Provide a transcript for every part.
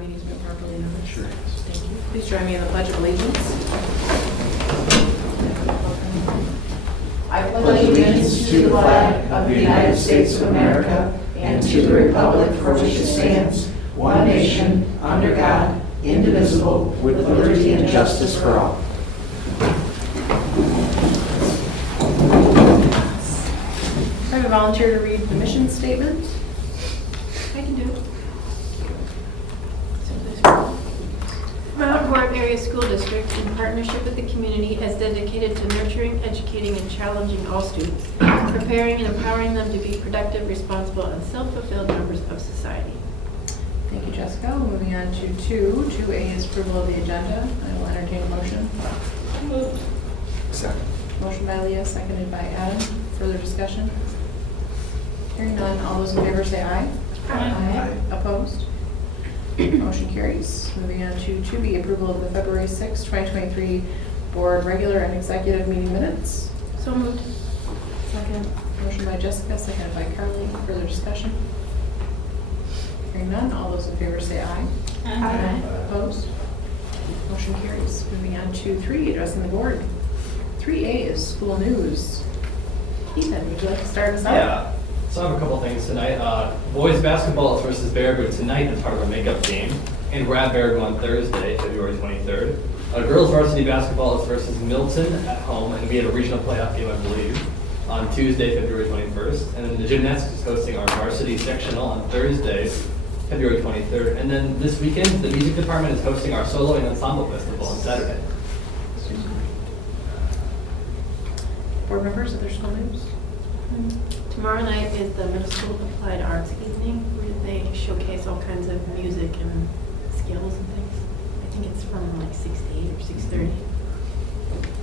meeting's been properly noticed. Sure. Thank you. Please join me in the Pledge of Allegiance. I pledge allegiance to the flag of the United States of America and to the republic for which it stands, one nation, under God, indivisible, with liberty and justice for all. I have a volunteer to read the mission statement. I can do it. Mount Horeb Area School District, in partnership with the community, is dedicated to nurturing, educating, and challenging all students, preparing and empowering them to be productive, responsible, and self-fulfilled members of society. Thank you, Jessica. Moving on to 2. 2A is approval of the agenda. I will entertain a motion. Second. Motion by Leah, seconded by Adam. Further discussion? Hearing none, all those in favor say aye. Aye. Opposed? Motion carries. Moving on to 2B, approval of the February 6, 2023 Board Regular and Executive Meeting Minutes. So moved. Second. Motion by Jessica, seconded by Carly. Further discussion? Hearing none, all those in favor say aye. Aye. Opposed? Motion carries. Moving on to 3, addressing the board. 3A is school news. Ethan, would you like to start us out? Yeah, so I have a couple things tonight. Boys basketball is versus Baraboo tonight as part of a makeup game, and we're at Baraboo on Thursday, February 23rd. Girls varsity basketball is versus Milton at home, and we have a regional playoff game, I believe, on Tuesday, February 21st. And then the gymnastics is hosting our varsity sectional on Thursday, February 23rd. And then this weekend, the music department is hosting our solo and ensemble festival on Saturday. Board members, other school news? Tomorrow night is the middle school applied arts evening, where they showcase all kinds of music and skills and things. I think it's from like 6 to 8 or 6:30.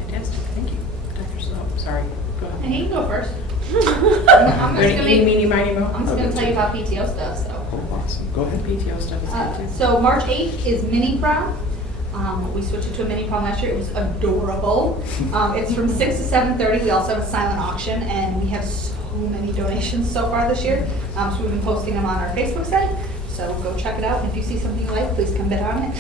Fantastic, thank you. Dr. Sloan, sorry, go ahead. And he can go first. I'm just gonna make- meeny, miny, mo. I'm just gonna tell you about PTO stuff, so. Oh, awesome. Go ahead. PTO stuff is good too. So March 8th is mini prom. We switched it to a mini prom last year. It was adorable. It's from 6 to 7:30. We also have a silent auction, and we have so many donations so far this year. So we've been posting them on our Facebook site. So go check it out. And if you see something you like, please come bid on it.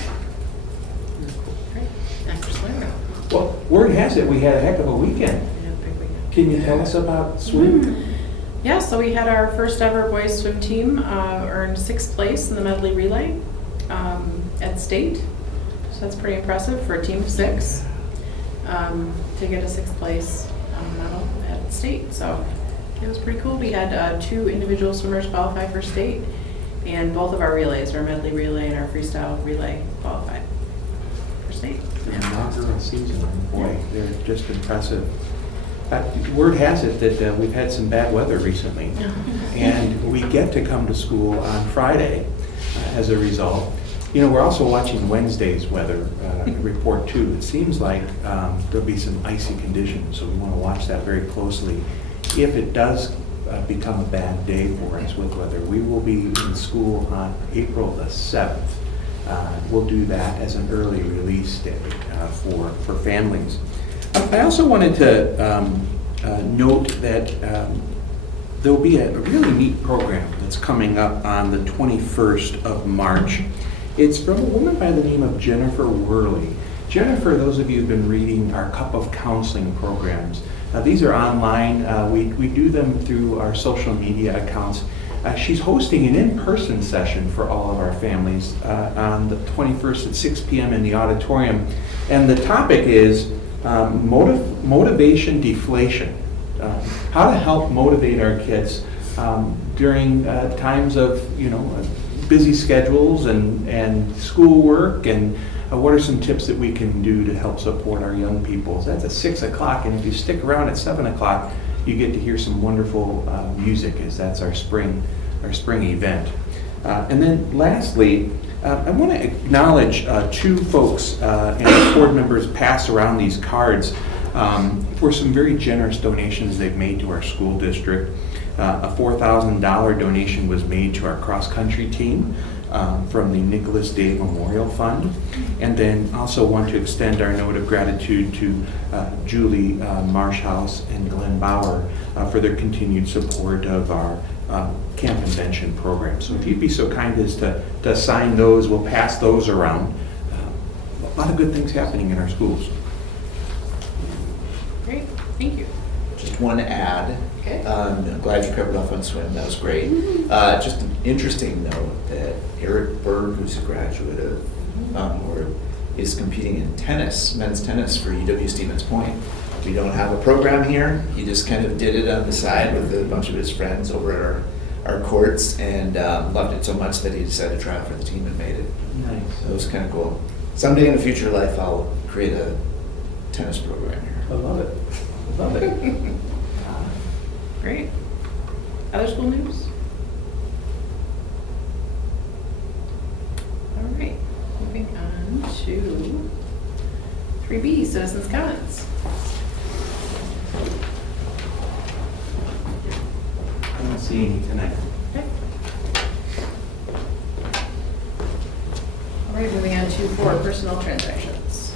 Great. Dr. Sloan. Well, word has it we had a heck of a weekend. Yeah, big weekend. Can you tell us about swim? Yeah, so we had our first ever boys swim team earned 6th place in the medley relay at state. So that's pretty impressive for a team of 6 to get a 6th place medal at state. So it was pretty cool. We had 2 individual swimmers qualify for state, and both of our relays, our medley relay and our freestyle relay, qualified for state. The inaugural season, boy, they're just impressive. Word has it that we've had some bad weather recently, and we get to come to school on Friday as a result. You know, we're also watching Wednesday's weather report too. It seems like there'll be some icy conditions, so we want to watch that very closely. If it does become a bad day for us with weather, we will be in school on April the 7th. We'll do that as an early release day for families. I also wanted to note that there'll be a really neat program that's coming up on the 21st of March. It's from a woman by the name of Jennifer Worley. Jennifer, those of you who've been reading our Cup of Counseling programs, these are online. We do them through our social media accounts. She's hosting an in-person session for all of our families on the 21st at 6 p.m. in the auditorium. And the topic is motivation deflation. How to help motivate our kids during times of, busy schedules and schoolwork, and what are some tips that we can do to help support our young people. So that's at 6 o'clock, and if you stick around at 7 o'clock, you get to hear some wonderful music, as that's our spring event. And then lastly, I want to acknowledge 2 folks and the board members pass around these cards for some very generous donations they've made to our school district. A $4,000 donation was made to our cross-country team from the Nicholas Day Memorial Fund. And then also want to extend our note of gratitude to Julie Marshhouse and Glenn Bauer for their continued support of our camp invention program. So if you'd be so kind as to sign those, we'll pass those around. A lot of good things happening in our schools. Great, thank you. Just one ad. Okay. I'm glad you covered off on swim, that was great. Just an interesting note that Eric Berg, who's a graduate of Horeb, is competing in tennis, men's tennis for UW Stevens Point. We don't have a program here. He just kind of did it on the side with a bunch of his friends over at our courts and loved it so much that he decided to try out for the team and made it. Nice. So it was kind of cool. Someday in a future life, I'll create a tennis program here. I love it. I love it. Great. Other school news? All right, moving on to 3B, citizens' comments. I don't see any tonight. Okay. All right, moving on to 4, personnel transactions.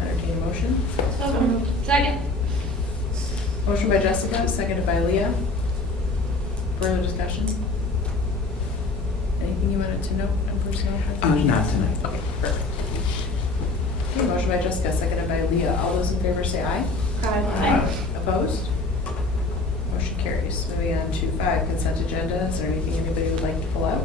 Entertain a motion. So moved. Second. Motion by Jessica, seconded by Leah. Further discussion? Anything you wanted to note on personnel transactions? Not tonight. Okay, perfect. Okay, motion by Jessica, seconded by Leah. All those in favor say aye. Aye. Opposed? Motion carries. Moving on to 5, consent agenda. Is there anything anybody would like to pull out?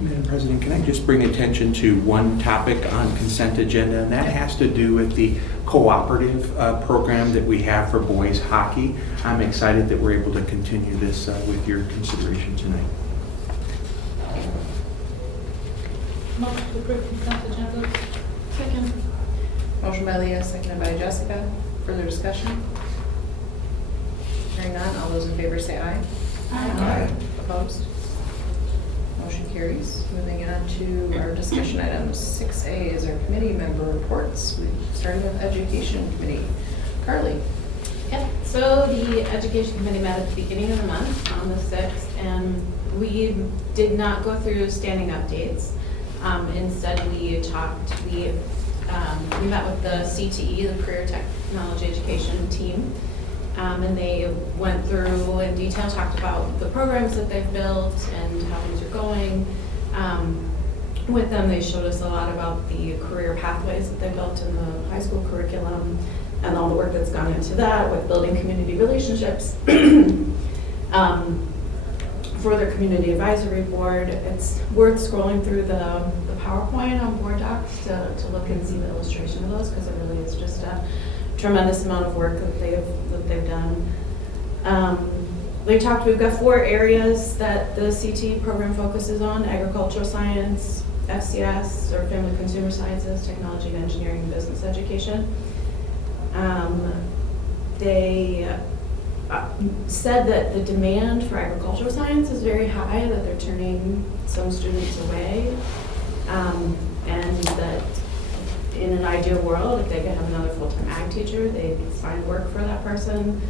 Madam President, can I just bring attention to one topic on consent agenda, and that has to do with the cooperative program that we have for boys hockey. I'm excited that we're able to continue this with your consideration tonight. Motion to approve consent agenda. Second. Motion by Leah, seconded by Jessica. Further discussion? Hearing none, all those in favor say aye. Aye. Opposed? Motion carries. Moving on to our discussion items. 6A is our committee member reports. Starting with Education Committee. Carly? Yep, so the Education Committee met at the beginning of the month on the 6th, and we did not go through standing updates. Instead, we met with the CTE, the Career Technology Education team, and they went through in detail, talked about the programs that they've built and how things are going. With them, they showed us a lot about the career pathways that they built in the high school curriculum and all the work that's gone into that with building community relationships. For their community advisory board, it's worth scrolling through the PowerPoint on board docs to look and see the illustration of those, because it really is just a tremendous amount of work that they've done. We've got 4 areas that the CT program focuses on: agricultural science, FCS, or family consumer sciences, technology and engineering, and business education. They said that the demand for agricultural science is very high, that they're turning some students away, and that in an ideal world, if they could have another full-time ag teacher, they'd find work for that person.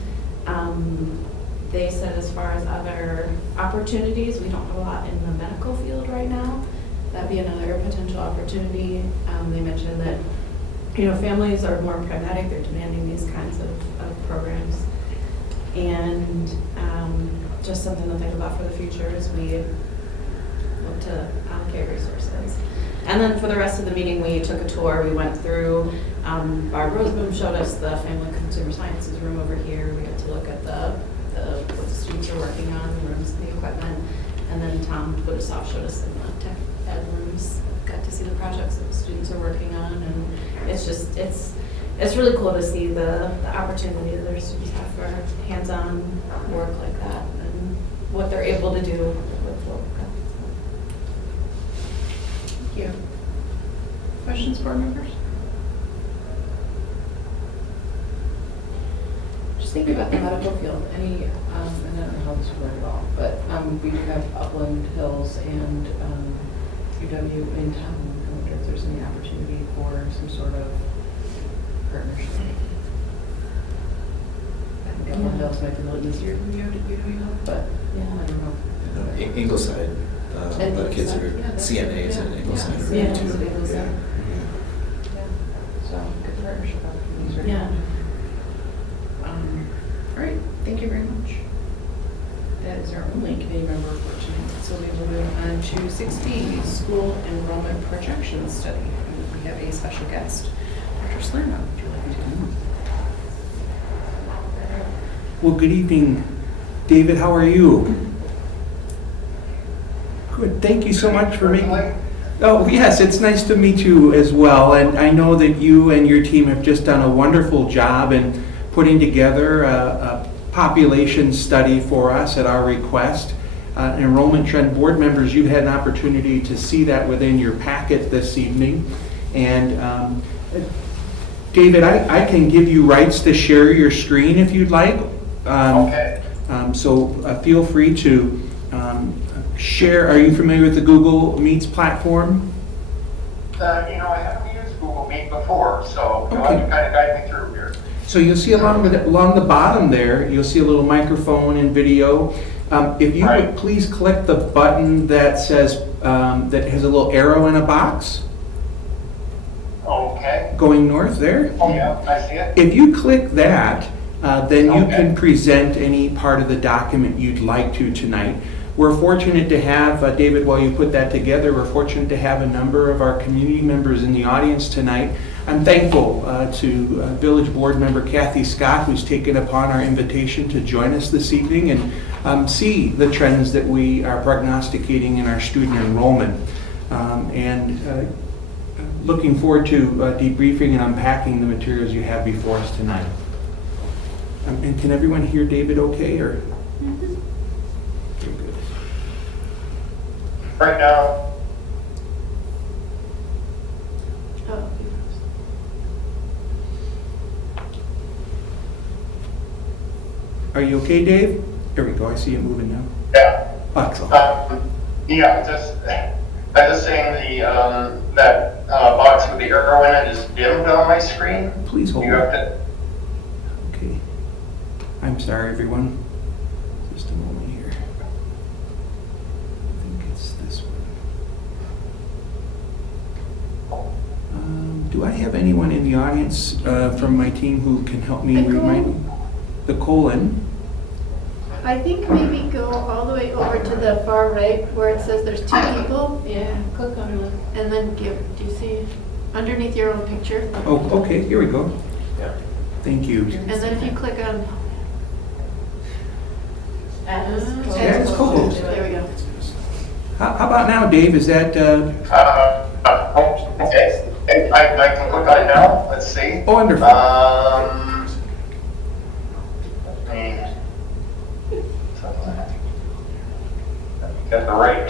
They said as far as other opportunities, we don't have a lot in the medical field right now. That'd be another potential opportunity. They mentioned that, families are more pragmatic, they're demanding these kinds of programs. And just something to think about for the future as we look to allocate resources. And then for the rest of the meeting, we took a tour. We went through, Barb Roseboom showed us the family consumer sciences room over here. We got to look at what the students are working on, the rooms and the equipment. And then Tom Budisoff showed us in the tech ed rooms. Got to see the projects that the students are working on. And it's really cool to see the opportunity that their students have for hands-on work like that and what they're able to do with what we've got. Thank you. Questions, board members? Just thinking about the medical field, and I don't know how this would work at all, but we do have Upland Hills and UW in town. I wonder if there's any opportunity for some sort of partnership. I think Upland Hills might be a little easier than UW, but yeah, I don't know. Ingleside, a lot of kids are CNAs in Ingleside. Yeah, too. Ingleside. Yeah, so good partnership opportunities right Yeah. now. All right, thank you very much. that is our only committee member for tonight. So we will move on to 6D, School Enrollment Projection Study. We have a special guest, Dr. Slanna. Would you like to? Well, good evening, David. How are you? Good. Thank you so much for making. Oh, yes, it's nice to meet you as well. And I know that you and your team have just done a wonderful job in putting together a population study for us at our request. Enrollment trend board members, you had an opportunity to see that within your packet this evening. And David, I can give you rights to share your screen if you'd like. Okay. So feel free to share. Are you familiar with the Google Meets platform? I haven't used Google Meet before, so you'll Okay. have to kind of guide me through here. So you'll see along the bottom there, you'll see a little microphone and video. If you Right. would please click the button that says, that has a little arrow in a box Okay. going north there. Oh, yeah, I see it. If you click that, then you Okay. can present any part of the document you'd like to tonight. We're fortunate to have, David, while you put that together, we're fortunate to have a number of our community members in the audience tonight. I'm thankful to Village Board Member Kathy Scott, who's taken upon our invitation to join us this evening and see the trends that we are prognosticating in our student enrollment. And looking forward to debriefing and unpacking the materials you have before us tonight. And can everyone hear David okay, or? Very good. Right now, Oh, Are you okay, Dave? There we go, I see it moving now. yeah. Excellent. I'm just saying that box with the arrow in it is dimmed on my screen. Please hold. You have to, Okay. I'm sorry, everyone. Just a moment here. I think it's this one. Do I have anyone in the audience from my team who can help me The remind me? The colon. I think maybe go all the way over to the far right where it says there's two people, Yeah, click on it. and then do you see underneath your own picture? Oh, okay, here we go. yeah. Thank you. And then if you click on, Yeah, it's cool. there we go. How about now, Dave? Is that, Okay. I can click on it now. Let's see. wonderful? Let me get the right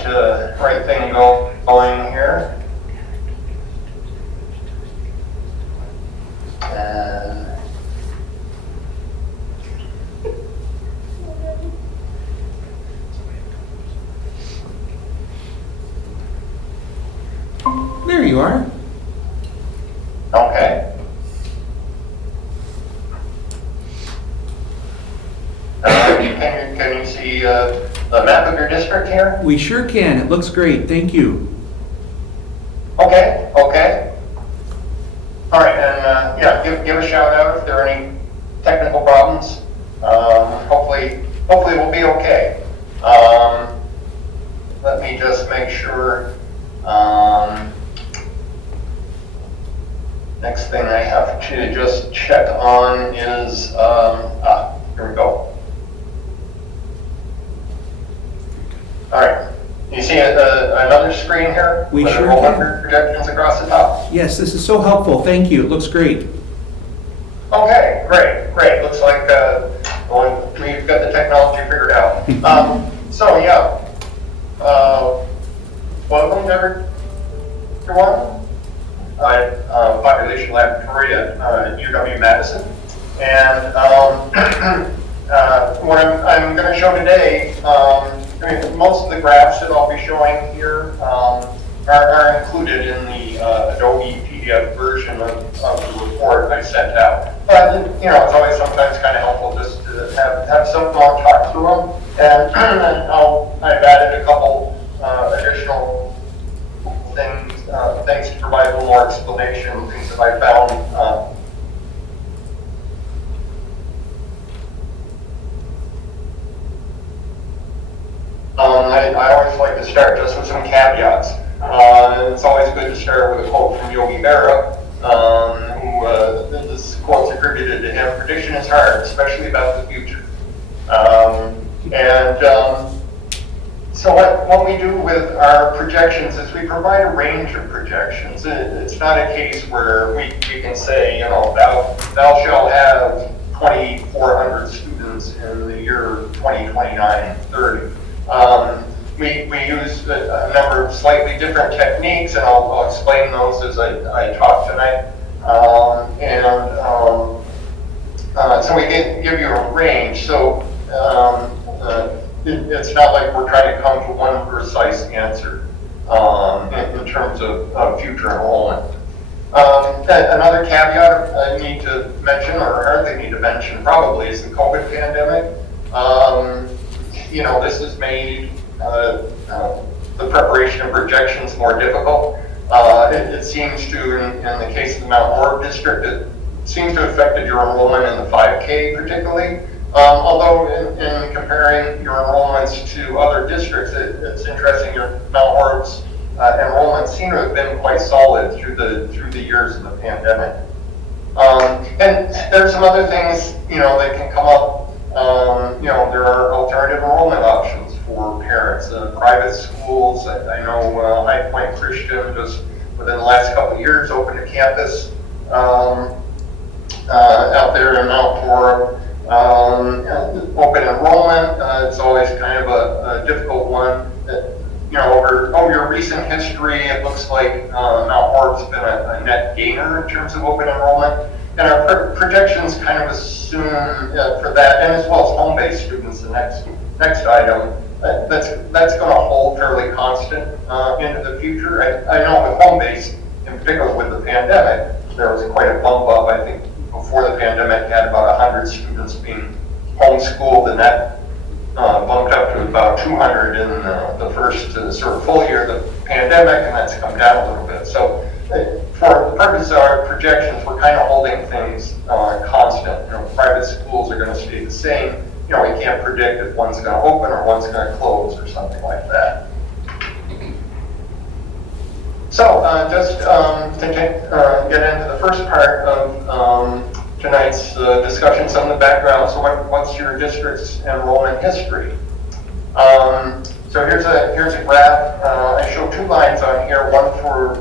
thing going here. And There you are. okay. Can you see the map of your district here? We sure can. It looks great. Thank you. Okay, okay. All right, and yeah, give a shout out if there are any technical problems. Hopefully we'll be okay. Let me just make sure. Next thing I have to just check on is, here we go. All right, you see another screen here? We with sure enrollment can. projections across the top? Yes, this is so helpful. Thank you. It looks great. Okay, great. Looks like we've got the technology figured out. So yeah, welcome everyone. Population Laboratory at UW-Madison. And what I'm going to show today, most of the graphs that I'll be showing here are included in the Adobe PDF version of the report I sent out. But it's always sometimes kind of helpful just to have someone talk through them. And I've added a couple additional things to provide a little more explanation, things that I found. And it's always good to start with a quote from Yogi Berra, this quote's attributed to him: "Prediction is hard, especially about the future." So what we do with our projections is we provide a range of projections. It's not a case where we can say, thou shalt have 2,400 students in the year 2029-30. We use a number of slightly different techniques, and I'll explain those as I talk tonight. So we give you a range. So it's not like we're trying to come to one precise answer in terms of future enrollment. Another caveat I need to mention, or hardly need to mention probably, is the COVID pandemic. This has made the preparation of projections more difficult. It seems to, in the case of the Mount Horeb district, it seems to have affected your enrollment in the 5K particularly. Although in comparing your enrollments to other districts, it's interesting, your Mount Horeb's enrollments seem to have been quite solid through the years of the pandemic. And there's some other things, that can come up. There are alternative enrollment options for parents. Private schools, I know High Point Christian just within the last couple of years opened a campus out there in Mount Horeb. Open enrollment, it's always kind of a difficult one. Over your recent history, it looks like Mount Horeb's been a net gainer in terms of open enrollment. And our projections kind of assume for that, and as well as home-based students, the next item, that's going to hold fairly constant into the future. I know with home-based, in particular with the pandemic, there was quite a bump up. I think before the pandemic had about 100 students being homeschooled, and that bumped up to about 200 in the first sort of full year of the pandemic, and that's come down a little bit. So for the purpose of our projections, we're kind of holding things constant. Private schools are going to stay the same. We can't predict if one's going to open or one's going to close or something like that. So just to get into the first part of tonight's discussion, some of the background. So what's your district's enrollment history? So here's a graph. I show two lines on here, one for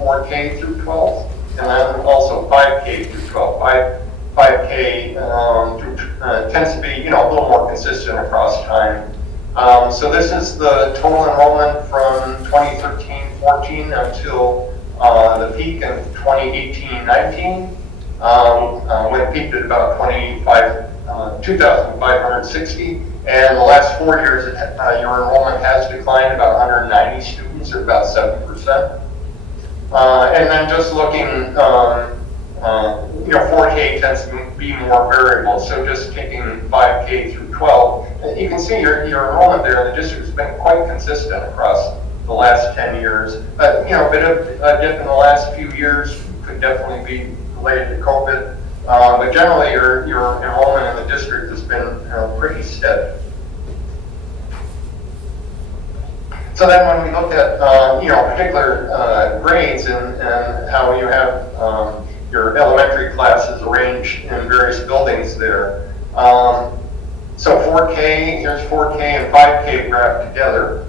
4K through 12, and then also 5K through 12. 5K tends to be, a little more consistent across time. So this is the total enrollment from 2013-14 until the peak in 2018-19, when it peaked at about 2,560. And the last 4 years, your enrollment has declined about 190 students, or about 7%. And then just looking, 4K tends to be more variable. So just taking 5K through 12, you can see your enrollment there in the district has been quite consistent across the last 10 years. A bit of a dip in the last few years could definitely be related to COVID. But generally, your enrollment in the district has been pretty steady. So then when we looked at, particular grades and how you have your elementary classes arranged in various buildings there. So 4K, here's 4K and 5K graphed together.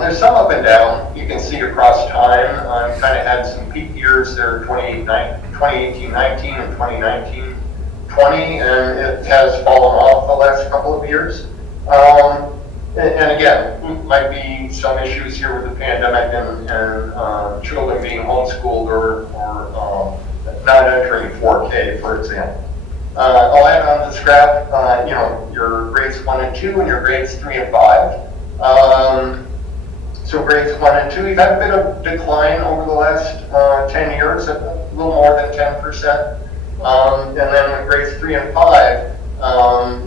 There's some up and down. You can see across time. Kind of had some peak years there, 2018-19 and 2019-20, and it has fallen off the last couple of years. And again, might be some issues here with the pandemic and children being homeschooled or not entering 4K, for example. I'll add on this graph, your grades 1 and 2 and your grades 3 and 5. So grades 1 and 2, you've had a bit of decline over the last 10 years, a little more than 10%. And then in grades 3 and 5,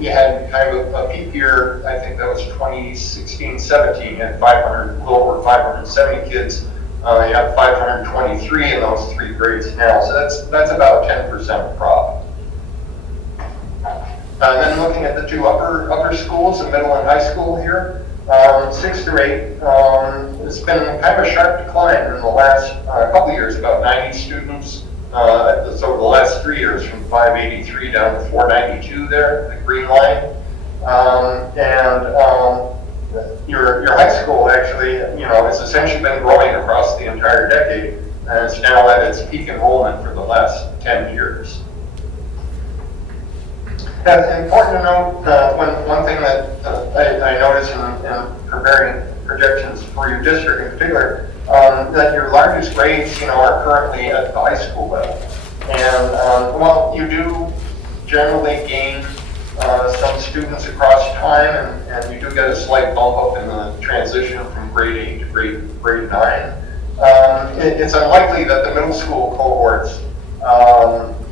you had kind of a peak year, I think that was 2016-17, you had a little over 570 kids. You have 523 in those three grades now, so that's about 10% drop. And then looking at the two upper schools, the middle and high school here, 6 through 8, it's been kind of a sharp decline in the last couple of years, about 90 students. So over the last 3 years, from 583 down to 492 there, the green line. Your high school actually, has essentially been growing across the entire decade, and it's now at its peak enrollment for the last 10 years. And important to note, one thing that I noticed in preparing projections for your district in particular, that your largest grades, are currently at the high school level. And while you do generally gain some students across time, and you do get a slight bump up in the transition from grade 8 to grade 9, it's unlikely that the middle school cohorts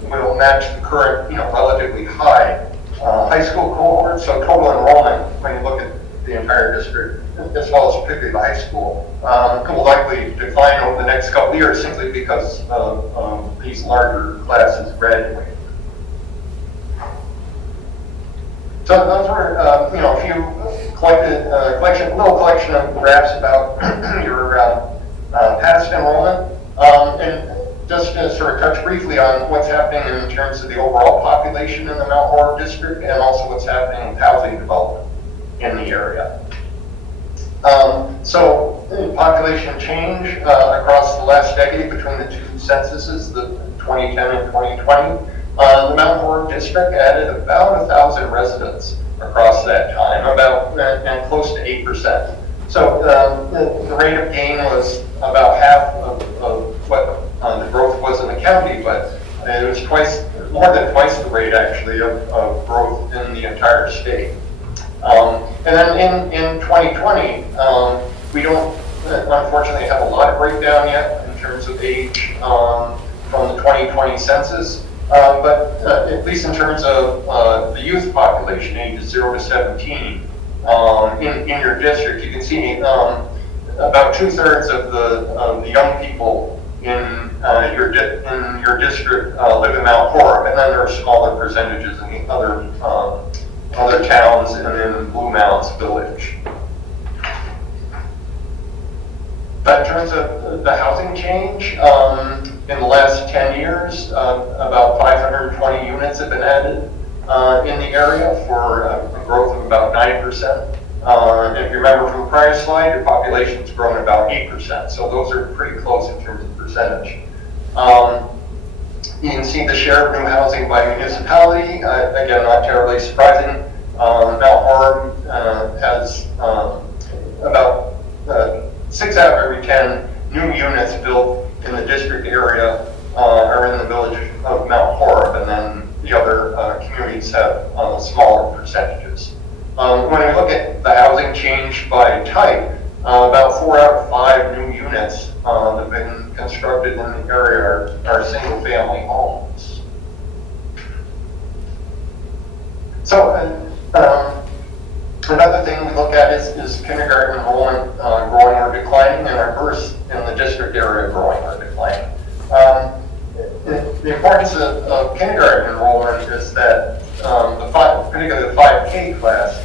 will match the current, relatively high high school cohorts. So total enrollment, when you look at the entire district, as well as particularly the high school, will likely decline over the next couple of years simply because of these larger classes graduating. So those were, a few little collection of graphs about your past enrollment. And just to sort of touch briefly on what's happening in terms of the overall population in the Mount Horeb district, and also what's happening with housing development in the area. So population change across the last decade between the two censuses, the 2010 and 2020. The Mount Horeb district added about 1,000 residents across that time, and close to 8%. So the rate of gain was about half of what the growth was in the county, but it was more than twice the rate actually of growth in the entire state. And then in 2020, we don't unfortunately have a lot of breakdown yet in terms of age from the 2020 census. But at least in terms of the youth population, ages 0 to 17, in your district, you can see about 2/3 of the young people in your district live in Mount Horeb, and then there are smaller percentages in the other towns and in Blue Mounds Village. But in terms of the housing change, in the last 10 years, about 520 units have been added in the area for a growth of about 9%. And if you remember from the prior slide, your population's grown about 8%, so those are pretty close in terms of percentage. You can see the share of new housing by municipality. Again, not terribly surprising. Mount Horeb has about 6 out of every 10 new units built in the district area are in the village of Mount Horeb, and then the other communities have smaller percentages. When we look at the housing change by type, about 4 out of 5 new units that have been constructed in the area are single-family homes. So another thing we look at is kindergarten enrollment growing or declining, and our births in the district area growing or declining. The importance of kindergarten enrollment is that particularly the 5K class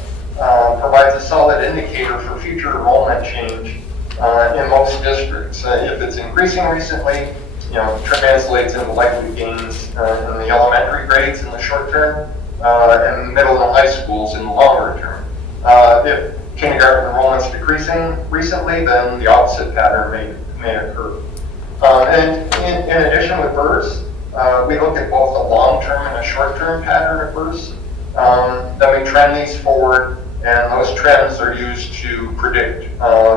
provides a solid indicator for future enrollment change in most districts. If it's increasing recently, translates into likely gains in the elementary grades in the short term, and middle and high schools in the longer term. If kindergarten enrollment's decreasing recently, then the opposite pattern may occur. And in addition with births, we look at both a long-term and a short-term pattern of births. Then we trend these forward, and those trends are used to predict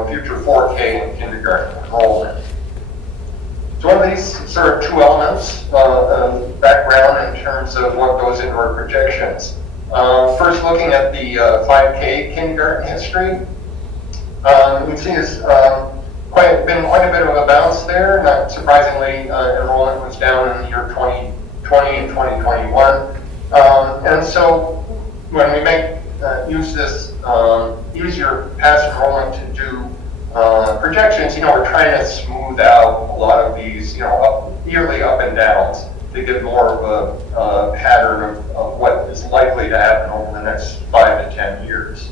future 4K and kindergarten enrollment. So one of these sort of two elements of background in terms of what goes into our projections. First, looking at the 5K kindergarten history, we can see it's been quite a bit of a bounce there. Not surprisingly, enrollment was down in the year 2020 and 2021. And so when we use your past enrollment to do projections, we're trying to smooth out a lot of these, yearly up and downs to get more of a pattern of what is likely to happen over the next 5 to 10 years.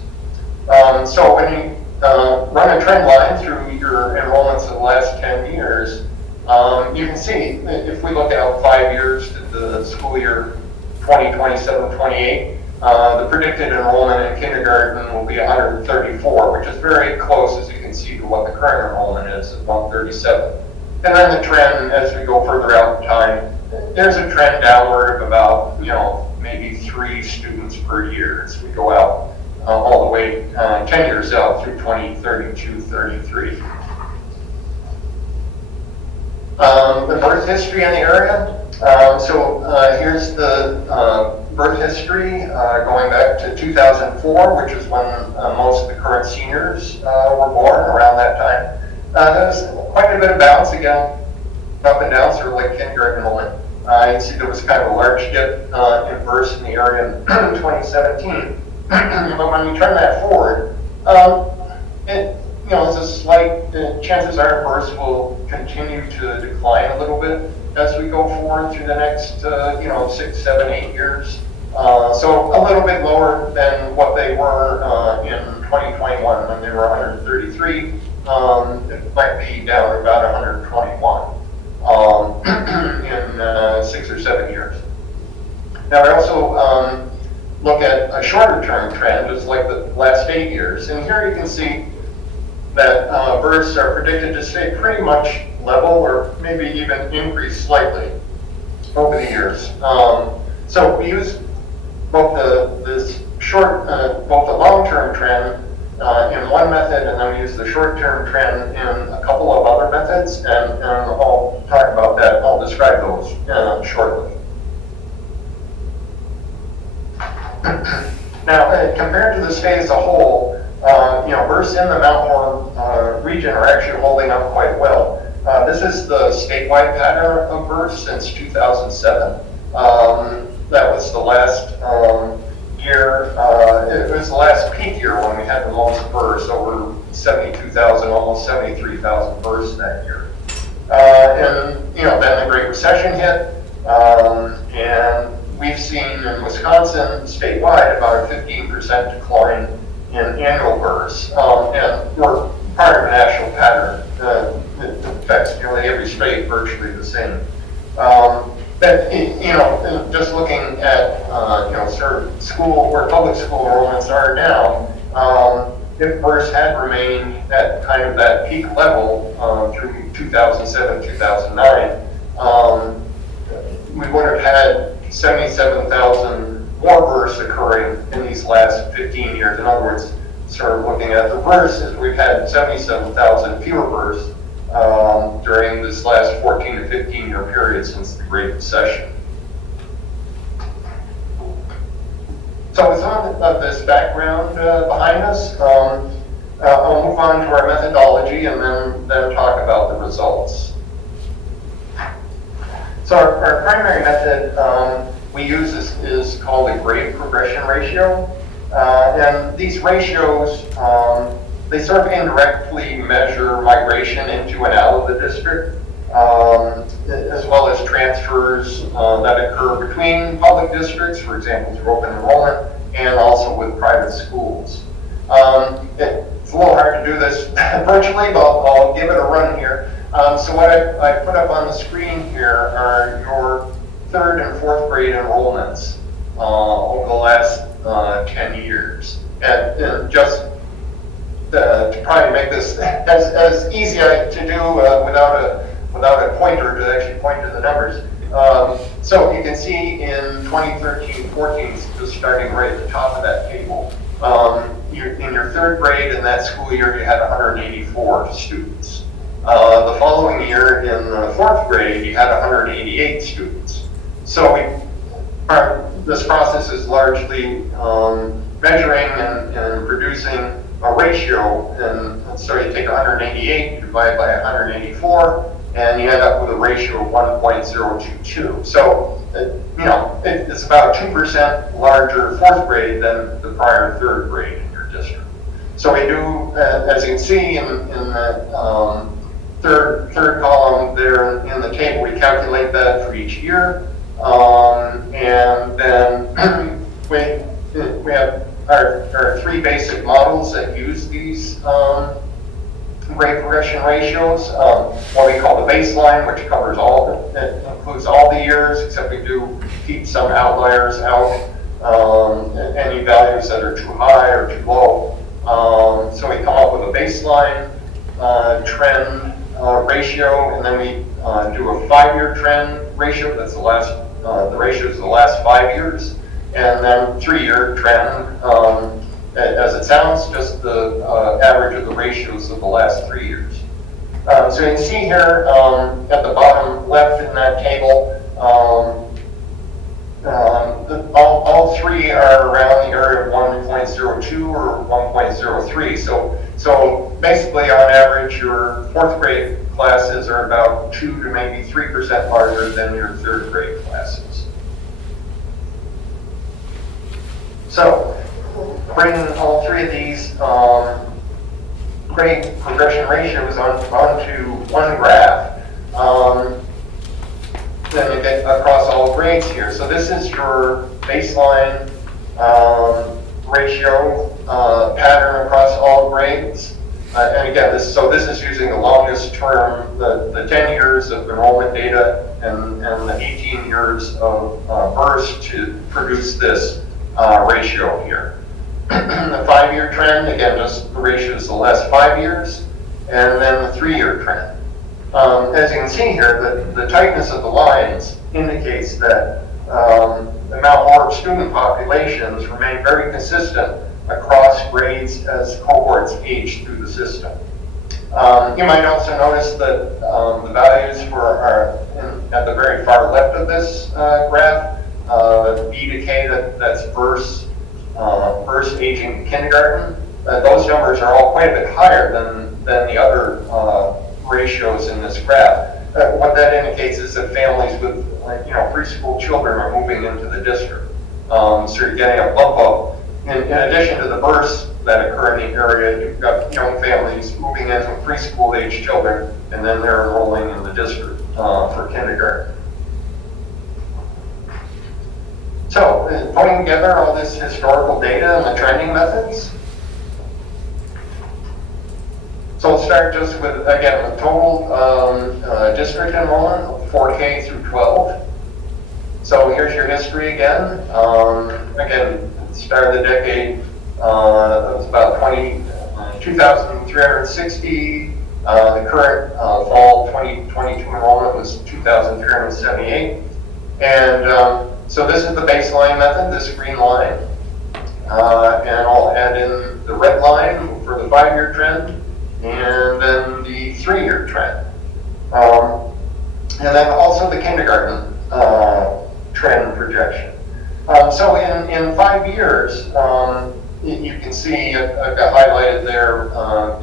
So when you run a trend line through your enrollments of the last 10 years, you can see if we look out 5 years to the school year 2027, 28, the predicted enrollment in kindergarten will be 134, which is very close, as you can see, to what the current enrollment is at 137. And then the trend, as we go further out in time, there's a trend downward of about, maybe 3 students per year as we go out all the way 10 years out through 2032, 33. The birth history in the area. Here's the birth history going back to 2004, which is when most of the current seniors were born around that time. There's quite a bit of bounce again, up and down, sort of like kindergarten enrollment. You can see there was kind of a large dip in births in the area in 2017. But when we turn that forward, it's a slight, chances are births will continue to decline a little bit as we go forward through the next, 6, 7, 8 years. So a little bit lower than what they were in 2021 when they were 133. It might be down to about 121 in 6 or 7 years. Now we also look at a shorter term trend, just like the last 8 years. And here you can see that births are predicted to stay pretty much level or maybe even increase slightly over the years. So we use both both the long-term trend in one method, and then we use the short-term trend in a couple of other methods, and I'll talk about that. I'll describe those shortly. Now, compared to the state as a whole, births in the Mount Horeb region are actually holding up quite well. This is the statewide pattern of births since 2007. That was the last year, it was the last peak year when we had the most births, over 72,000, almost 73,000 births that year. Then the Great Recession hit, and we've seen in Wisconsin statewide about a 15% decline in annual births, and we're part of a national pattern that affects nearly every state virtually the same. But just looking at sort of school where public school enrollments are now, if births had remained at kind of that peak level through 2007, 2009, we would have had 77,000 more births occurring in these last 15 years. In other words, sort of looking at the reverse, is we've had 77,000 fewer births during this last 14 to 15 year period since the Great Recession. So with some of this background behind us, I'll move on to our methodology and then talk about the results. So our primary method we use is called a grade progression ratio. And these ratios, they sort of indirectly measure migration into and out of the district, as well as transfers that occur between public districts, for example, through open enrollment, and also with private schools. It's a little hard to do this virtually, but I'll give it a run here. So what I put up on the screen here are your 3rd and 4th grade enrollments over the last 10 years. And just to probably make this as easy to do without a pointer to actually point to the numbers. So you can see in 2013-14, just starting right at the top of that table, in your 3rd grade in that school year, you had 184 students. The following year in the 4th grade, you had 188 students. So this process is largely measuring and producing a ratio, and so you take 188, you divide by 184, and you end up with a ratio of 1.022. So, it's about 2% larger 4th grade than the prior 3rd grade in your district. So we do, as you can see in the third column there in the table, we calculate that for each year, and then we have are three basic models that use these grade progression ratios. What we call the baseline, which covers it includes all the years, except we do keep some outliers out, any values that are too high or too low. So we come up with a baseline trend ratio, and then we do a 5-year trend ratio. That's the ratio is the last 5 years, and then 3-year trend. As it sounds, just the average of the ratios of the last 3 years. So you can see here at the bottom left in that table, all three are around the area of 1.02 or 1.03. So basically, on average, your 4th grade classes are about 2 to maybe 3% larger than your 3rd grade classes. So, bringing all three of these grade progression ratios onto one graph, then you get across all grades here. So this is your baseline ratio pattern across all grades. And again, this is using the longest term, the 10 years of enrollment data and the 18 years of births to produce this ratio here. The 5-year trend, again, just the ratio is the last 5 years, and then the 3-year trend. As you can see here, the tightness of the lines indicates that the Mount Horeb student populations remain very consistent across grades as cohorts age through the system. You might also notice that the values at the very far left of this graph, B to K, that's births aging kindergarten. Those numbers are all quite a bit higher than the other ratios in this graph. What that indicates is that families with preschool children are moving into the district. So you're getting a bump up. In addition to the births that occur in the area, you've got young families moving in with preschool age children, and then they're enrolling in the district for kindergarten. So, putting together all this historical data and the trending methods. So we'll start just with, again, the total district enrollment, 4K through 12. So here's your history again. Again, at the start of the decade, it was about 2,360. The current fall 2022 enrollment was 2,378. And so this is the baseline method, this green line. And I'll add in the red line for the 5-year trend, and then the 3-year trend. And then also the kindergarten trend projection. So in 5 years, you can see I've got highlighted there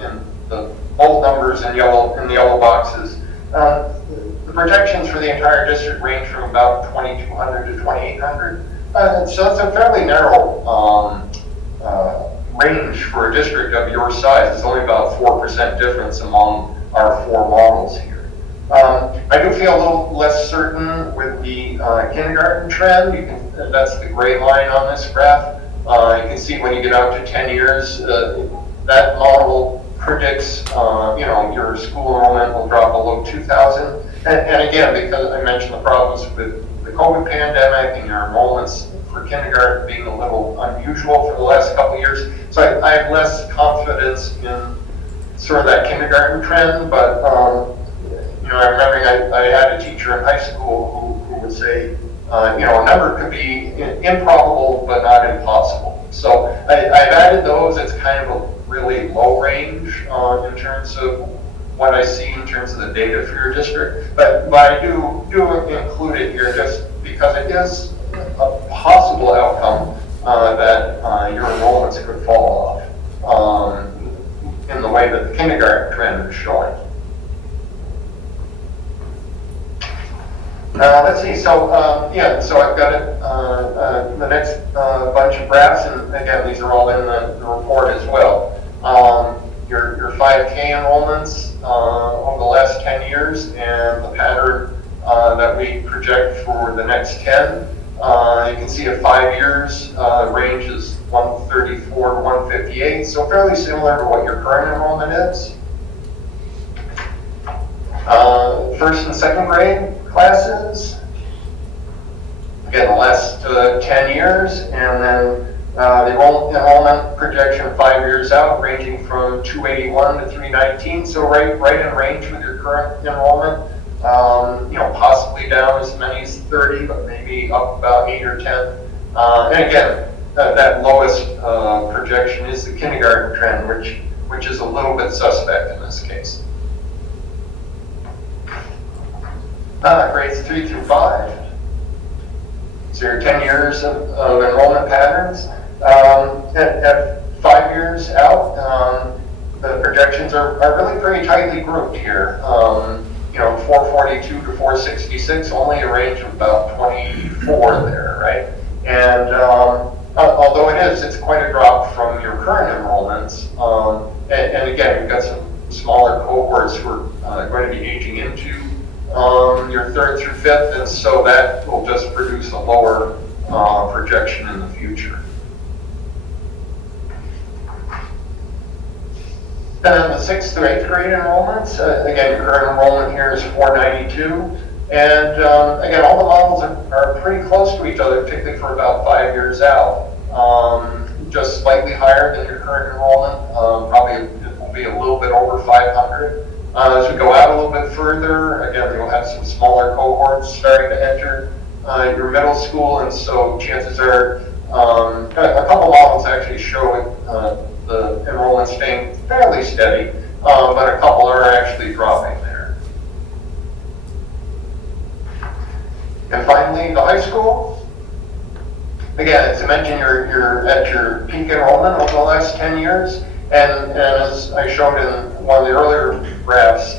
in the bold numbers in the yellow boxes. The projections for the entire district range from about 2,200 to 2,800. So it's a fairly narrow range for a district of your size. It's only about 4% difference among our 4 models here. I do feel a little less certain with the kindergarten trend. That's the gray line on this graph. You can see when you get out to 10 years, that model predicts, your school enrollment will drop below 2,000. And again, because I mentioned the problems with the COVID pandemic and your enrollments for kindergarten being a little unusual for the last couple of years, so I have less confidence in sort of that kindergarten trend. But I remember I had a teacher in high school who would say, a number could be improbable but not impossible. So I've added those. It's kind of a really low range in terms of what I see in terms of the data for your district, but I do include it here just because it is a possible outcome that your enrollments could fall off in the way that the kindergarten trend is showing. Let's see, so I've got the next bunch of graphs, and again, these are all in the report as well. Your 5K enrollments over the last 10 years and the pattern that we project for the next 10. You can see at 5 years, range is 1/3 134 to 158, so fairly similar to what your current enrollment is. First and second grade classes, again, the last 10 years, and then the enrollment projection 5 years out, ranging from 281 to 319, so right in range with your current enrollment. Possibly down as many as 30, but maybe up about 8 or 10. And again, that lowest projection is the kindergarten trend, which is a little bit suspect in this case. Grades 3 through 5. So your 10 years of enrollment patterns. At 5 years out, the projections are really very tightly grouped here. 442 to 466, only a range of about 24 there, right? And although it's quite a drop from your current enrollments, and again, you've got some smaller cohorts who are going to be aging into your 3rd through 5th, and so that will just produce a lower projection in the future. And then the 6th through 8th grade enrollments, again, your current enrollment here is 492. And again, all the models are pretty close to each other, particularly for about 5 years out. Just slightly higher than your current enrollment, probably it will be a little bit over 500. As we go out a little bit further, again, you'll have some smaller cohorts starting to enter your middle school, and so chances are a couple models actually show the enrollment staying fairly steady, but a couple are actually dropping there. And finally, the high school. Again, as I mentioned, you're at your peak enrollment over the last 10 years, and as I showed in one of the earlier graphs,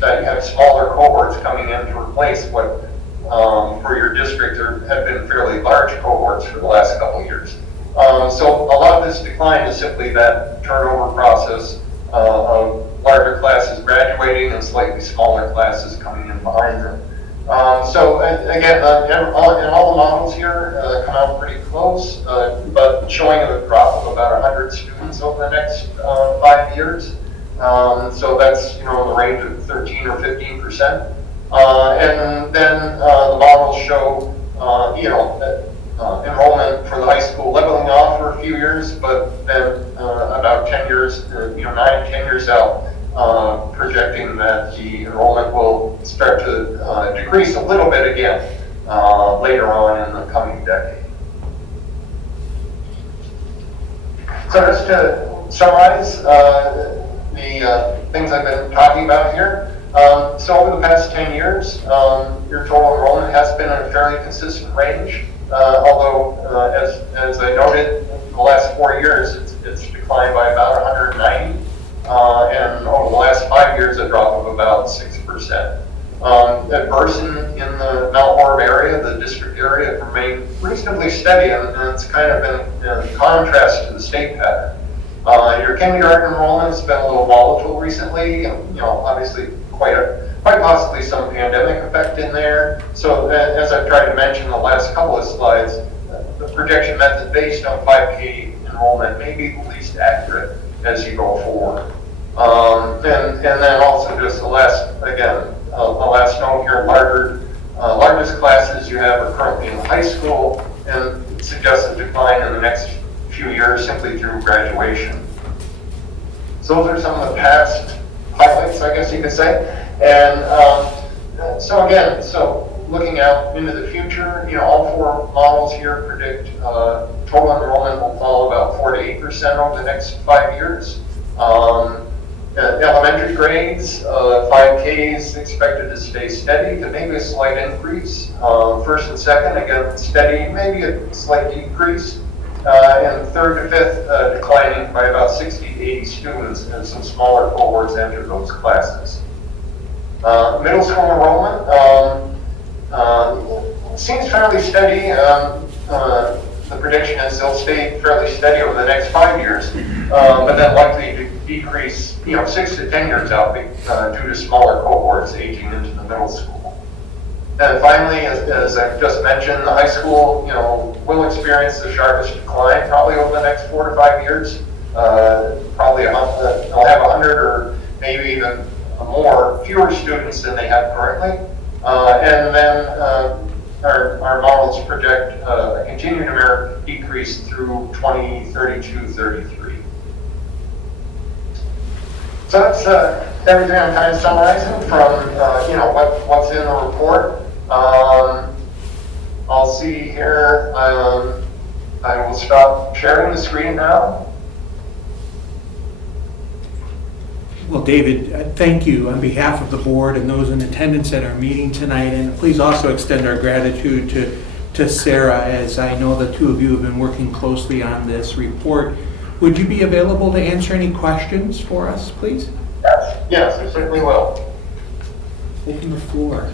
that you have smaller cohorts coming in to replace what for your district have been fairly large cohorts for the last couple of years. So a lot of this decline is simply that turnover process of larger classes graduating and slightly smaller classes coming in behind them. So again, and all the models here come out pretty close, but showing a drop of about 100 students over the next 5 years. So that's in the range of 13 or 15%. And then the models show enrollment for the high school leveling off for a few years, but then about 10 years, 9, 10 years out, projecting that the enrollment will start to decrease a little bit again later on in the coming decade. So just to summarize the things I've been talking about here. So over the past 10 years, your total enrollment has been in a fairly consistent range, although as I noted, in the last 4 years, it's declined by about 190. And over the last 5 years, a drop of about 6%. At Burson in the Mount Horeb area, the district area, remained reasonably steady, and it's kind of in contrast to the state pattern. Your kindergarten enrollment's been a little volatile recently, and obviously quite possibly some pandemic effect in there. So as I've tried to mention in the last couple of slides, the projection method based on 5K enrollment may be the least accurate as you go forward. And then also just the last note here, largest classes you have are currently in high school, and it suggests a decline in the next few years simply through graduation. So those are some of the past highlights, I guess you could say. And so looking out into the future, all 4 models here predict total enrollment will fall about 4 to 8% over the next 5 years. Elementary grades, 5Ks expected to stay steady to maybe a slight increase. First and second, again, steady, maybe a slight decrease. And 3rd to 5th, declining by about 60 to 80 students as some smaller cohorts enter those classes. Middle school enrollment seems fairly steady. The prediction is they'll stay fairly steady over the next 5 years, but then likely to decrease, 6 to 10 years out due to smaller cohorts aging into the middle school. And finally, as I've just mentioned, the high school, will experience the sharpest decline probably over the next 4 to 5 years. Probably they'll have 100 or maybe even fewer students than they have currently. And then our models project a continued numeric decrease through 2032-33. So that's everything I'm kind of summarizing from what's in the report. I'll see here. I will stop sharing the screen now. Well, David, thank you on behalf of the board and those in attendance at our meeting tonight. And please also extend our gratitude to Sarah, as I know the two of you have been working closely on this report. Would you be available to answer any questions for us, please? Yes, I certainly will. Open the floor.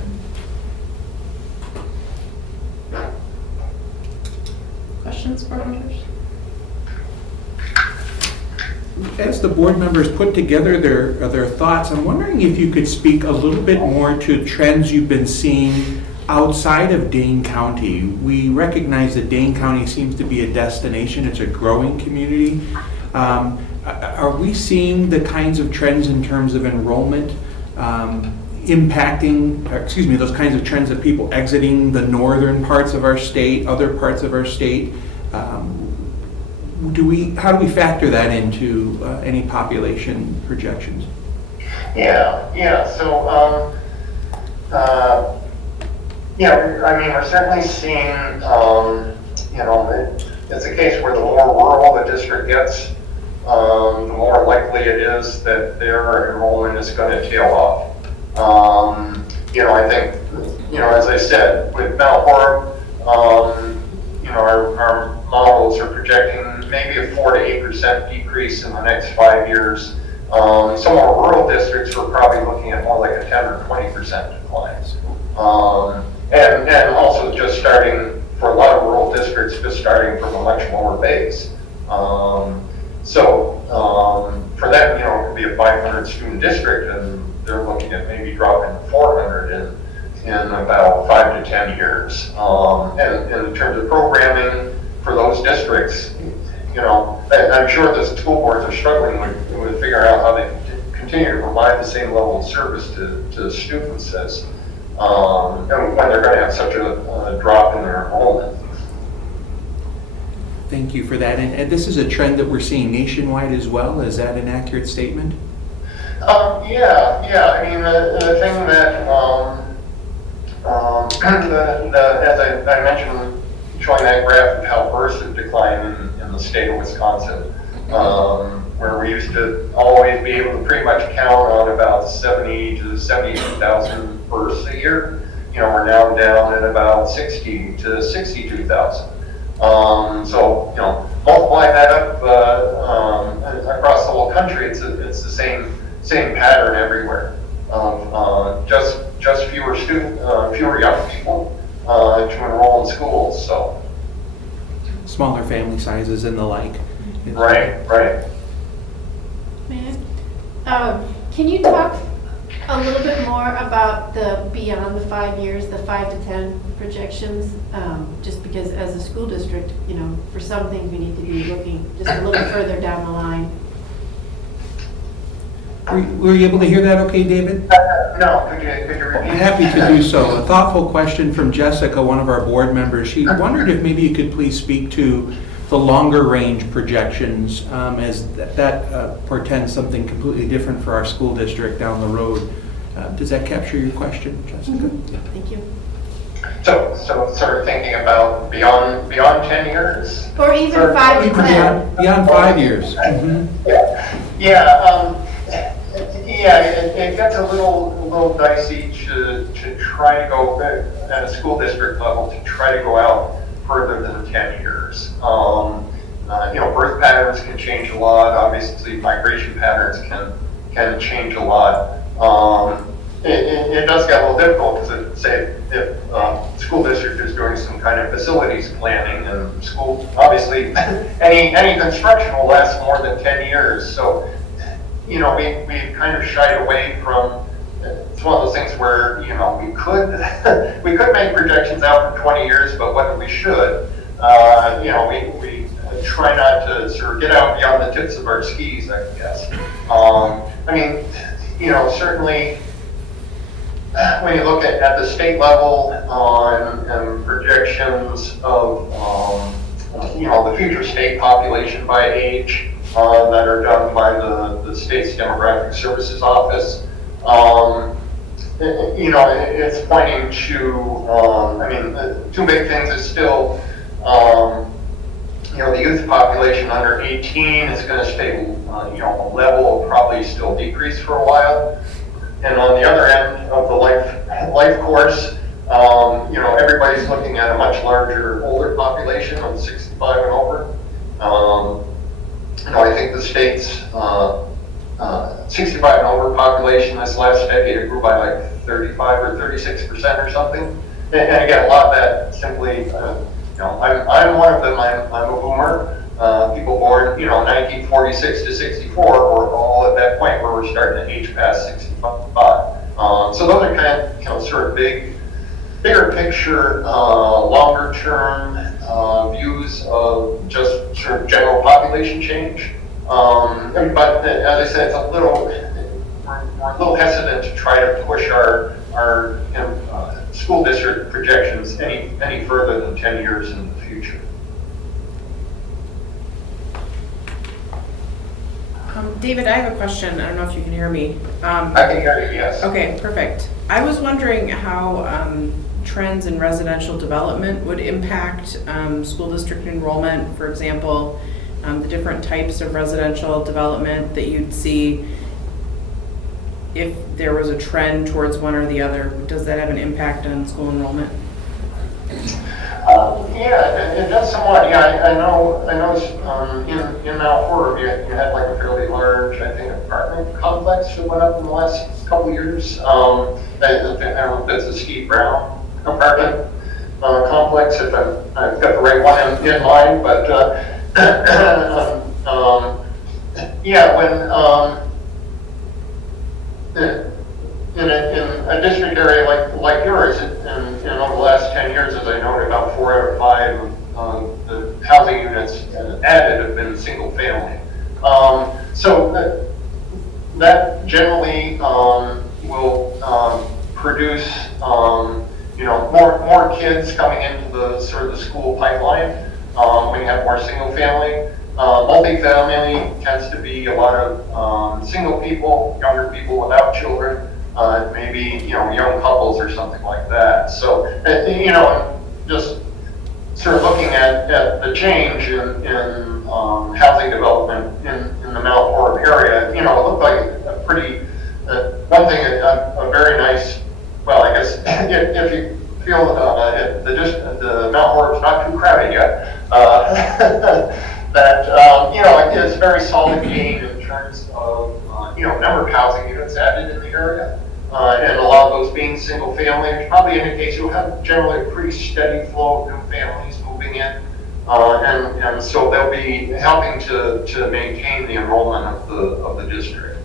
Questions, board members? As the board members put together their thoughts, I'm wondering if you could speak a little bit more to trends you've been seeing outside of Dane County. We recognize that Dane County seems to be a destination. It's a growing community. Are we seeing the kinds of trends in terms of enrollment impacting, those kinds of trends of people exiting the northern parts of our state, other parts of our state? How do we factor that into any population projections? Yeah. So, we're certainly seeing, it's a case where the more rural the district gets, the more likely it is that their enrollment is going to tail off. I think, as I said, with Mount Horeb, our models are projecting maybe a 4 to 8% decrease in the next 5 years. Some more rural districts are probably looking at more like a 10 or 20% declines. And also just starting, for a lot of rural districts, just starting from a much lower base. For them, it could be a 500 student district, and they're looking at maybe dropping 400 in about 5 to 10 years. And in terms of programming for those districts, I'm sure the school boards are struggling with figuring out how they can continue to provide the same level of service to students as and when they're going to have such a drop in their enrollment. Thank you for that. And this is a trend that we're seeing nationwide as well. Is that an accurate statement? Yeah. I mean, the thing that, as I mentioned, showing that graph of how births have declined in the state of Wisconsin, where we used to always be able to pretty much count on about 70 to 72,000 births a year. We're now down at about 60 to 62,000. Multiply that up across the whole country, it's the same pattern everywhere. Just fewer young people to enroll in schools. So Smaller family sizes and the like. right. Can you talk a little bit more about the beyond the 5 years, the 5 to 10 projections? Just because as a school district, for some things we need to be looking just a little further down the line. Were you able to hear that okay, David? No, could you repeat? I'm happy to do so. A thoughtful question from Jessica, one of our board members. She wondered if maybe you could please speak to the longer range projections, as that portends something completely different for our school district down the road. Does that capture your question, Jessica? Mm-hmm. Thank you. So sort of thinking about beyond 10 years? Or even 5 to 10. Beyond 5 years. Mm-hmm. It gets a little dicey to try to go at a school district level to try to go out further than 10 years. Birth patterns can change a lot. Obviously, migration patterns can change a lot. It does get a little difficult because, say, if school district is doing some kind of facilities planning, and school, obviously, any construction will last more than 10 years. So, we kind of shied away from it's one of those things where, we could, we could make projections out for 20 years, but whether we should, we try not to sort of get out beyond the tips of our skis, I guess. Certainly, when you look at the state level and projections of, the future state population by age that are done by the state's Demographic Services Office, it's pointing to, two big things is still, the youth population under 18 is going to stay, a level will probably still decrease for a while. And on the other end of the life course, everybody's looking at a much larger older population of 65 and over. I think the state's 65 and over population this last decade it grew by like 35 or 36% or something. And again, a lot of that simply, I'm one of them. I'm a boomer. People born, 1946 to 64, we're all at that point where we're starting to age past 65. So those are kind of sort of bigger picture, longer term views of just sort of general population change. But as I said, it's we're a little hesitant to try to push our school district projections any further than 10 years in the future. David, I have a question. I don't know if you can hear me. I can hear you, yes. Okay, perfect. I was wondering how trends in residential development would impact school district enrollment. For example, the different types of residential development that you'd see if there was a trend towards one or the other. Does that have an impact on school enrollment? Yeah, it does somewhat. Yeah, I know. In Mount Horeb, you had like a fairly large, I think, apartment complex that went up in the last couple of years. I don't know if that's the Steve Brown apartment complex, if I've got the right one in mind. But yeah, when in a district area like yours, and over the last 10 years, as I noted, about 4 out of 5 of the housing units added have been single family. So that generally will produce more kids coming into the sort of the school pipeline when you have more single family. Multifamily tends to be a lot of single people, younger people without children. Maybe, young couples or something like that. So, just sort of looking at the change in housing development in the Mount Horeb area, it looked like a pretty, one thing, a very nice, well, I guess, if you feel the Mount Horeb's not too crowded yet, that, it's very solid gain in terms of, number of housing units added in the area. And a lot of those being single family, which probably indicates you'll have generally a pretty steady flow of new families moving in. And so they'll be helping to maintain the enrollment of the district.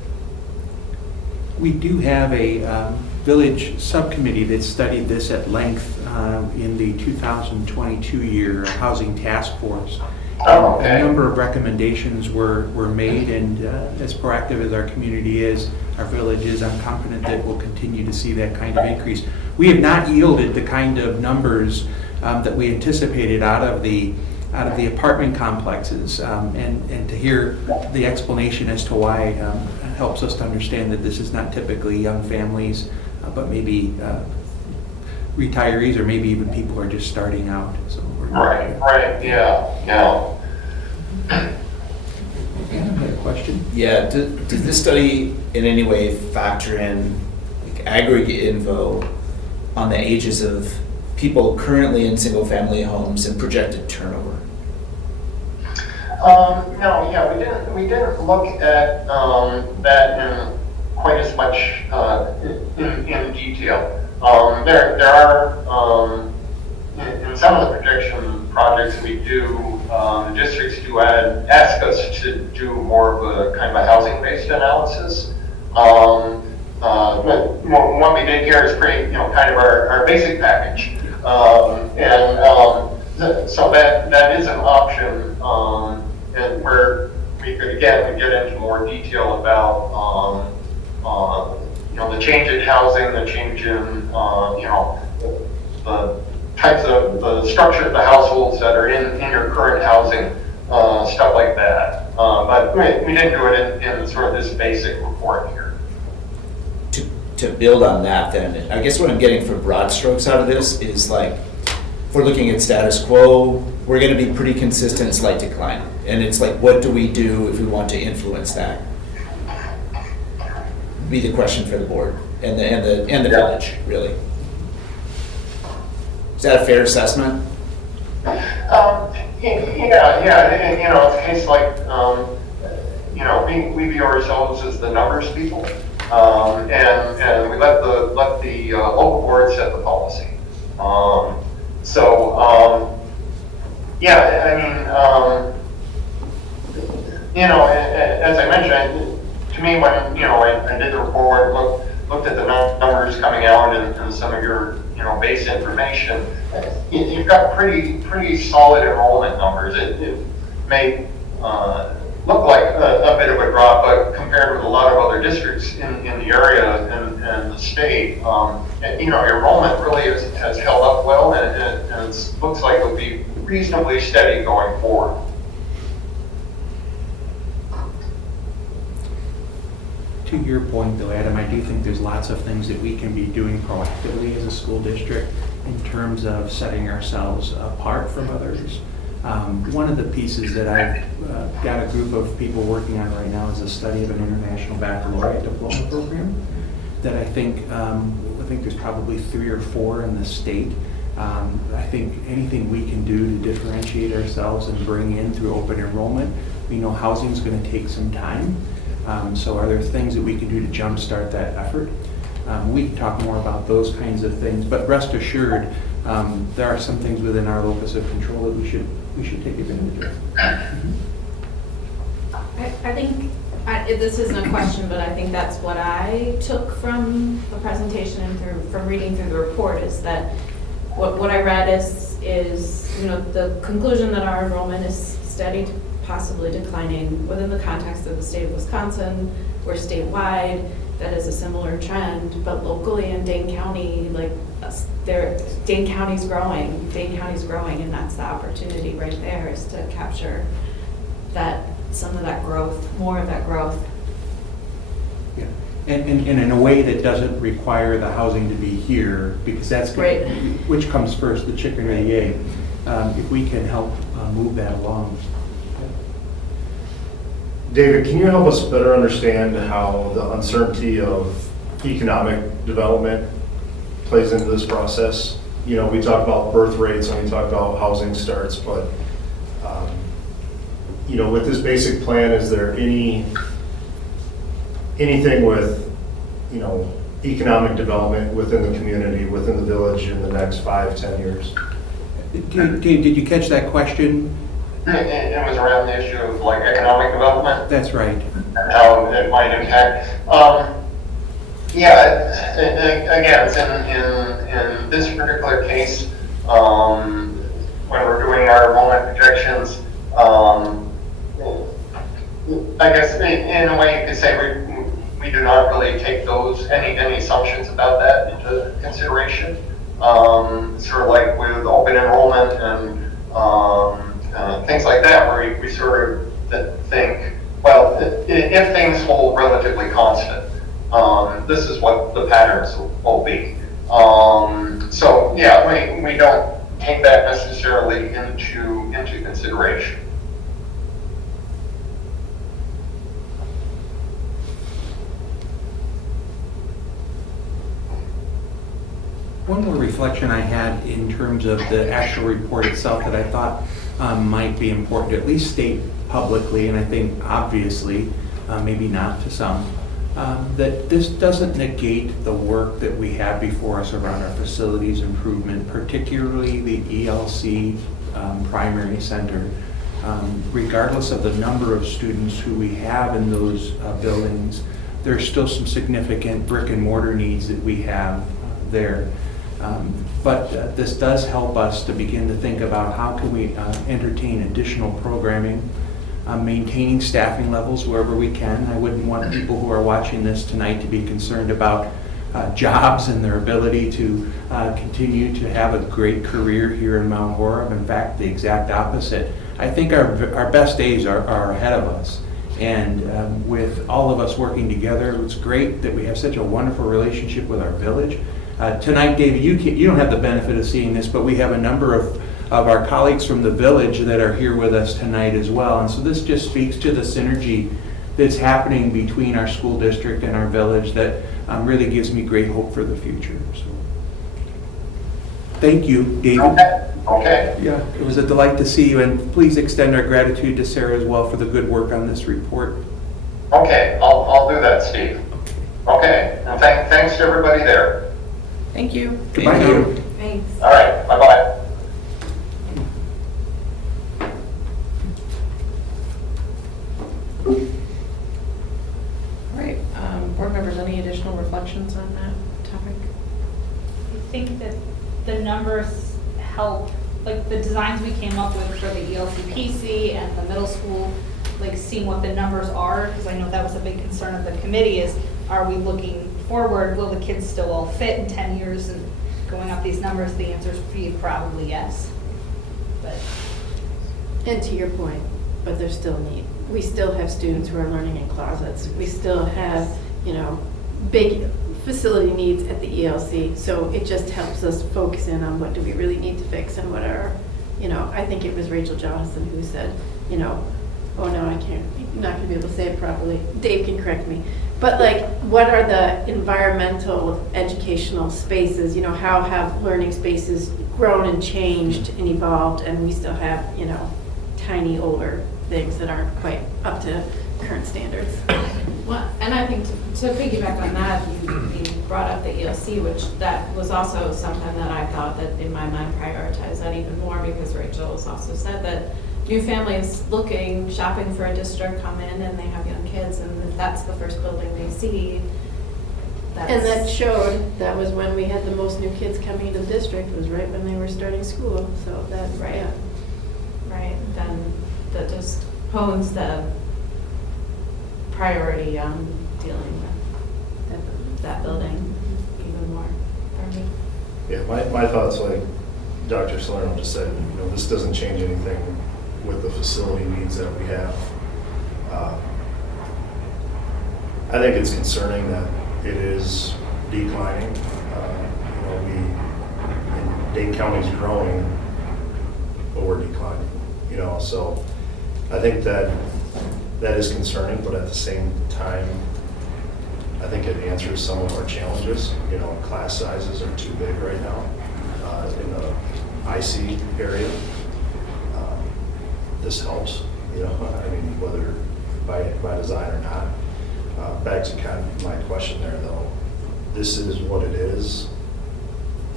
We do have a village subcommittee that studied this at length in the 2022 year Housing Task Force. Oh, okay. A number of recommendations were made, and as proactive as our community is, our village is, I'm confident that we'll continue to see that kind of increase. We have not yielded the kind of numbers that we anticipated out of the apartment complexes, and to hear the explanation as to why helps us to understand that this is not typically young families, but maybe retirees, or maybe even people who are just starting out. So Right, yeah. Adam had a question. Yeah, does this study in any way factor in aggregate info on the ages of people currently in single-family homes and projected turnover? No, yeah, we didn't look at that in quite as much in detail. There are in some of the projection projects we do, the districts do ask us to do more of a kind of a housing-based analysis. what we did here is create, kind of our basic package. So that is an option, and where we could, again, get into more detail about, the change in housing, the change in, the types of, the structure of the households that are in your current housing, stuff like that. But we didn't do it in sort of this basic report here. To build on that then, I guess what I'm getting for broad strokes out of this is like, if we're looking at status quo, we're gonna be pretty consistent, slight decline. And it's like, what do we do if we want to influence that? Be the question for the board and the village, really. Is that a fair assessment? Yeah, it's a case like, we view ourselves as the numbers people, and we let the local board set the policy. As I mentioned, to me, when, I did the report, looked at the numbers coming out and some of your, base information, you've got pretty solid enrollment numbers. It may look like a bit of a drop, but compared with a lot of other districts in the area and the state, enrollment really has held up well, and it looks like it'll be reasonably steady going forward. To your point though, Adam, I do think there's lots of things that we can be doing proactively as a school district in terms of setting ourselves apart from others. One of the pieces that I've got a group of people working on right now is a study of an international baccalaureate diploma program that I think there's probably 3 or 4 in the state. I think anything we can do to differentiate ourselves and bring in through open enrollment, we know housing is going to take some time. So are there things that we can do to jumpstart that effort? We can talk more about those kinds of things, but rest assured, there are some things within our locus of control that we should take advantage of. I think, this isn't a question, but I think that's what I took from the presentation and from reading through the report, is that what I read is the conclusion that our enrollment is steady to possibly declining within the context of the state of Wisconsin. We're statewide, that is a similar trend, but locally in Dane County, Dane County's growing, and that's the opportunity right there, is to capture some of that growth, more of that growth. Yeah, and in a way that doesn't require the housing to be here, because that's Right. Which comes first, the chicken or the egg? If we can help move that along. David, can you help us better understand how the uncertainty of economic development plays into this process? We talk about birth rates and we talk about housing starts, but with this basic plan, is there anything with, economic development within the community, within the village in the next 5-10 years? Did you catch that question? It was around the issue of economic development. That's right. And how it might impact. Again, it's in this particular case, when we're doing our enrollment projections, I guess in a way you could say we do not really take any assumptions about that into consideration. Sort of like with open enrollment and things like that, where we sort of think, well, if things hold relatively constant, this is what the patterns will be. So yeah, we don't take that necessarily into consideration. One more reflection I had in terms of the actual report itself that I thought might be important to at least state publicly, and I think obviously, maybe not to some, that this doesn't negate the work that we have before us around our facilities improvement, particularly the ELC primary center. Regardless of the number of students who we have in those buildings, there's still some significant brick and mortar needs that we have there. But this does help us to begin to think about how can we entertain additional programming, maintaining staffing levels wherever we can. I wouldn't want people who are watching this tonight to be concerned about jobs and their ability to continue to have a great career here in Mount Horeb. In fact, the exact opposite. I think our best days are ahead of us. And with all of us working together, it's great that we have such a wonderful relationship with our village. Tonight, David, you don't have the benefit of seeing this, but we have a number of our colleagues from the village that are here with us tonight as well. And so this just speaks to the synergy that's happening between our school district and our village that really gives me great hope for the future. So, thank you, David. Okay. Yeah, it was a delight to see you, and please extend our gratitude to Sarah as well for the good work on this report. Okay, I'll do that, Steve. Okay, and thanks to everybody there. Thank you. Goodbye. Thanks. All right, bye-bye. All right, board members, any additional reflections on that topic? I think that the numbers help, like the designs we came up with for the ELCPC and the middle school, like seeing what the numbers are, because I know that was a big concern of the committee is, are we looking forward, will the kids still all fit in 10 years and going up these numbers? The answer is probably yes. But And to your point, but there's still need. We still have students who are learning in closets. We still have, big facility needs at the ELC. So it just helps us focus in on what do we really need to fix and what are, I think it was Rachel Johnson who said, oh no, I can't, I'm not gonna be able to say it properly. Dave can correct me. But like, what are the environmental educational spaces? How have learning spaces grown and changed and evolved, and we still have, tiny older things that aren't quite up to current standards. Well, and I think to piggyback on that, you brought up the ELC, which that was also something that I thought that in my mind prioritized that even more, because Rachel has also said that new families shopping for a district come in and they have young kids, and if that's the first building they see, And that showed, that was when we had the most new kids coming into the district, was right when they were starting school, so that, Right. yeah. Right, then that just hones the priority on dealing with that building even more. Yeah, my thoughts, like Dr. Salerno just said, this doesn't change anything with the facility needs that we have. I think it's concerning that it is declining. Dane County's growing, but we're declining, so I think that is concerning, but at the same time, I think it answers some of our challenges. Class sizes are too big right now in the IC area. This helps, whether by design or not. Back to kind of my question there, though. This is what it is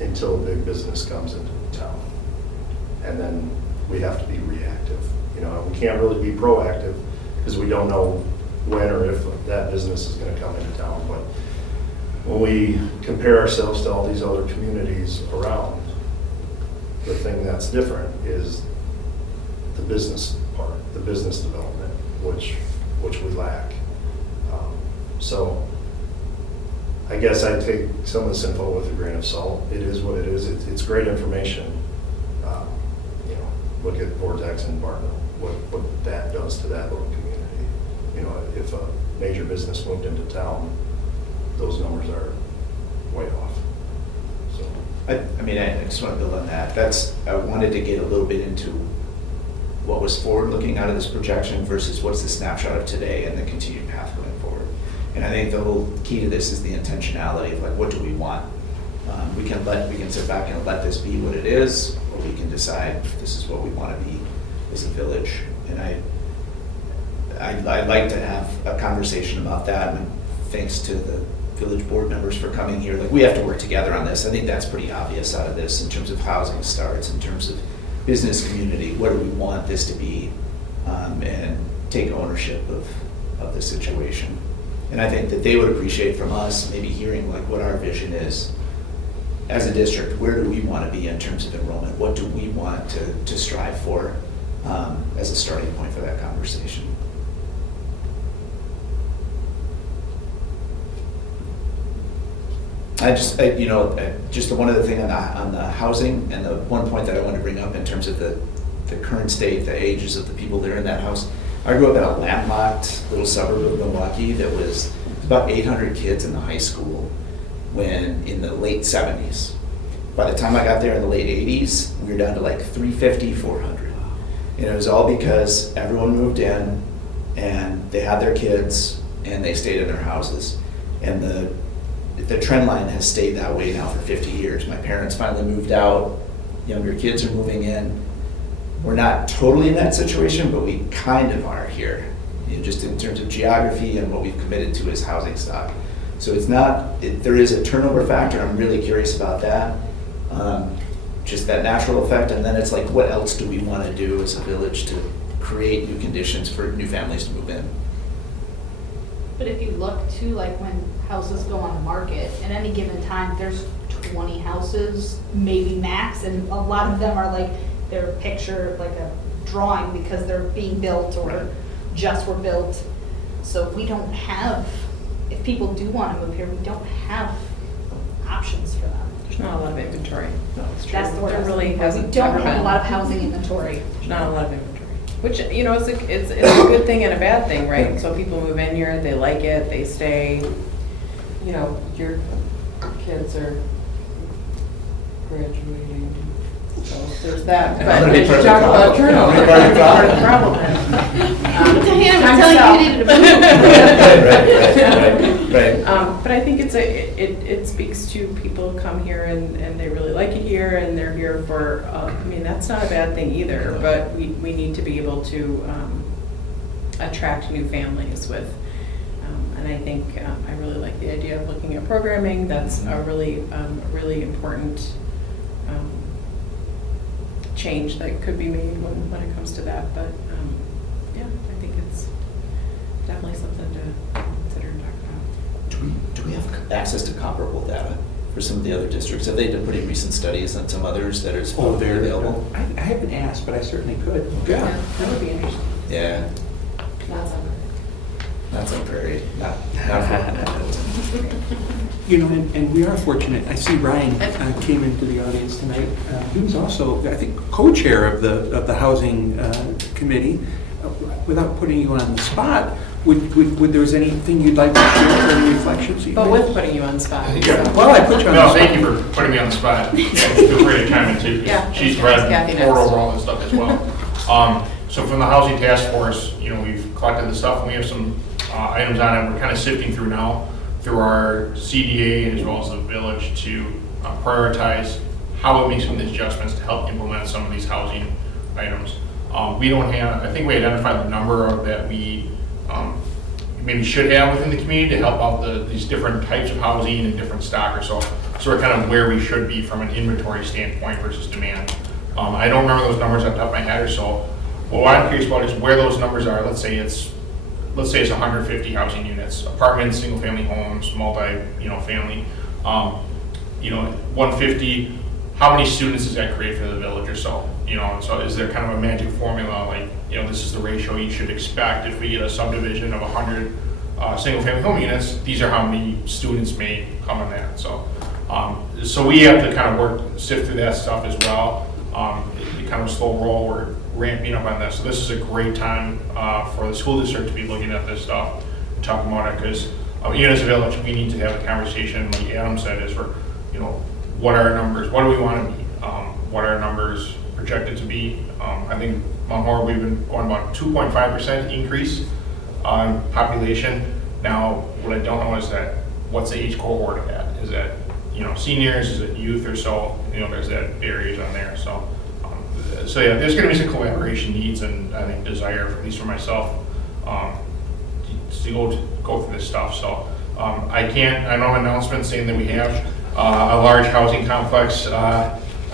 until big business comes into town. And then we have to be reactive. We can't really be proactive because we don't know when or if that business is going to come into town. But when we compare ourselves to all these other communities around, the thing that's different is the business part, the business development, which we lack. So I guess I take some of this info with a grain of salt. It is what it is. It's great information. Look at Vortex and Barton, what that does to that little community. If a major business moved into town, those numbers are way off. So I just want to build on that. I wanted to get a little bit into what was forward-looking out of this projection versus what's the snapshot of today and the continued path going forward. And I think the whole key to this is the intentionality of what do we want? We can sit back and let this be what it is, or we can decide this is what we want to be as a village. And I'd like to have a conversation about that, and thanks to the village board members for coming here. We have to work together on this. I think that's pretty obvious out of this in terms of housing starts, in terms of business community. What do we want this to be? And take ownership of the situation. And I think that they would appreciate from us, maybe hearing like what our vision is as a district. Where do we want to be in terms of enrollment? What do we want to strive for as a starting point for that conversation? Just the one other thing on the housing, and the one point that I wanted to bring up in terms of the current state, the ages of the people that are in that house. I grew up in a landlocked little suburb of Milwaukee that was about 800 kids in the high school when in the late 70s. By the time I got there in the late 80s, we were down to like 350, 400. And it was all because everyone moved in and they had their kids and they stayed in their houses. And the trend line has stayed that way now for 50 years. My parents finally moved out, younger kids are moving in. We're not totally in that situation, but we kind of are here, just in terms of geography and what we've committed to as housing stock. So there is a turnover factor. I'm really curious about that. Just that natural effect, and then it's like, what else do we want to do as a village to create new conditions for new families to move in? But if you look to like when houses go on the market, at any given time, there's 20 houses, maybe max, and a lot of them are like, they're pictured like a drawing because they're being built or just were built. So we don't have, if people do want to move here, we don't have options for them. There's not a lot of inventory. No, it's true. That's the word. There really We hasn't don't ever have a been. lot of housing inventory. There's not a lot of inventory, which, it's a good thing and a bad thing, right? So people move in here, they like it, they stay, your kids are graduating, so there's that. I'm But gonna be if part you of the talk about problem. turnover, I'm gonna be part of the that's part of the problem. Diana, Time I'm to telling sell. you, you needed to move. Right. But I think it speaks to people come here and they really like it here and they're here for, that's not a bad thing either, but we need to be able to attract new families with, and I think I really like the idea of looking at programming. That's a really important change that could be made when it comes to that, but yeah, I think it's definitely something to consider and talk about. Do we have access to comparable data for some of the other districts? Have they done pretty recent studies on some others that are publicly available? I haven't asked, but I certainly could. Yeah, that would be interesting. Yeah, not some prairie, not for. And we are fortunate. I see Ryan came into the audience tonight. He was also, I think, co-chair of the housing committee. Without putting you on the spot, would there was anything you'd like to share or any reflections? But with putting you on the spot. so- Well, I put you on the No, spot. thank you for putting me on the spot. Feel free to chime in too, Yeah, because she's thanks, read Kathy, next. forward over all this stuff as well. So from the housing task force, we've collected the stuff, and we have some items on it we're kind of sifting through now through our CDA as well as the village to prioritize how we make some of these adjustments to help implement some of these housing items. We don't have, I think we identified the number of that we maybe should have within the community to help out these different types of housing and different stock or so. So we're kind of where we should be from an inventory standpoint versus demand. I don't remember those numbers off the top of my head or so. Well, what I'm curious about is where those numbers are. Let's say it's 150 housing units, apartments, single family homes, family. 150, how many students does that create for the village or so? So is there kind of a magic formula, like, this is the ratio you should expect if we get a subdivision of 100 single family home units, these are how many students may come in that. So we have to kind of sift through that stuff as well. It's kind of a slow roll, we're ramping up on this. So this is a great time for the school district to be looking at this stuff and talking about it, because even as a village, we need to have a conversation, like Adam said, is for, what are our numbers, what do we want to be, what are our numbers projected to be. I think Mount Horeb, we've been going about 2.5% increase on population. Now, what I don't know is that, what's the age cohort of that? Is that, seniors, is it youth or so? There's that barriers on there. So yeah, there's going to be some collaboration needs and I think desire, at least for myself, to go through this stuff. So I don't have an announcement saying that we have a large housing complex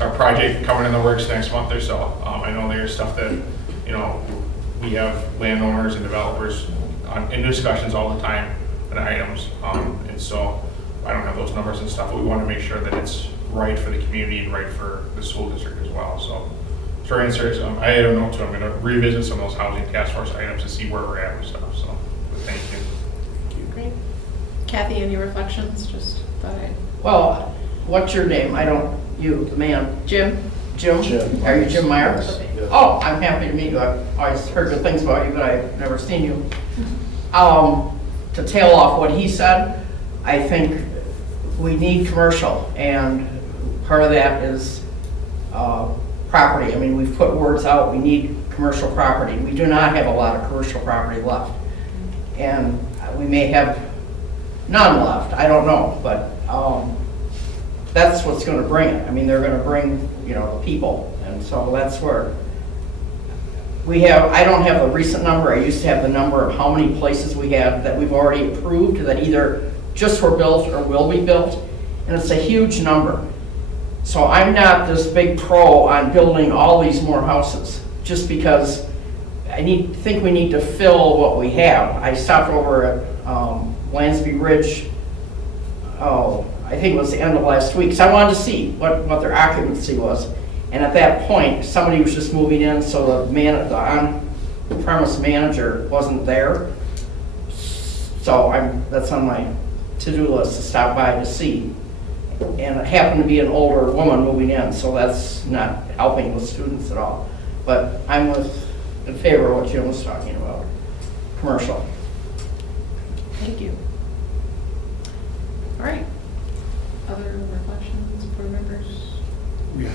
a project coming in the works next month or so. I know there's stuff that, we have landowners and developers in discussions all the time and items. And so I don't have those numbers and stuff, but we want to make sure that it's right for the community and right for the school district as well. So short answer is, I don't know too. I'm going to revisit some of those housing task force items to see where we're at and stuff. So, but thank you. Great. Kathy, any reflections? Just thought I'd. Well, what's your name? I don't, you, the man. Jim? Jim? Jim. Are you Jim Meyer? Yes, yes. Oh, I'm happy to meet you. I've always heard good things about you, but I've never seen you. To tail off what he said, I think we need commercial, and part of that is property. I mean, we've put words out, we need commercial property. We do not have a lot of commercial property left. And we may have none left, I don't know, but that's what's gonna bring it. I mean, they're gonna bring, the people, and so that's where we have, I don't have the recent number, I used to have the number of how many places we have that we've already approved that either just were built or will be built, and it's a huge number. So I'm not this big pro on building all these more houses, just because I think we need to fill what we have. I stopped over at Lansby Ridge, I think it was the end of last week, so I wanted to see what their occupancy was. And at that point, somebody was just moving in, so the on-premise manager wasn't there. So that's on my to-do list to stop by to see. And it happened to be an older woman moving in, so that's not helping with students at all. But I'm in favor of what Jim was talking about, commercial. Thank you. All right. Other reflections, board members? Yeah.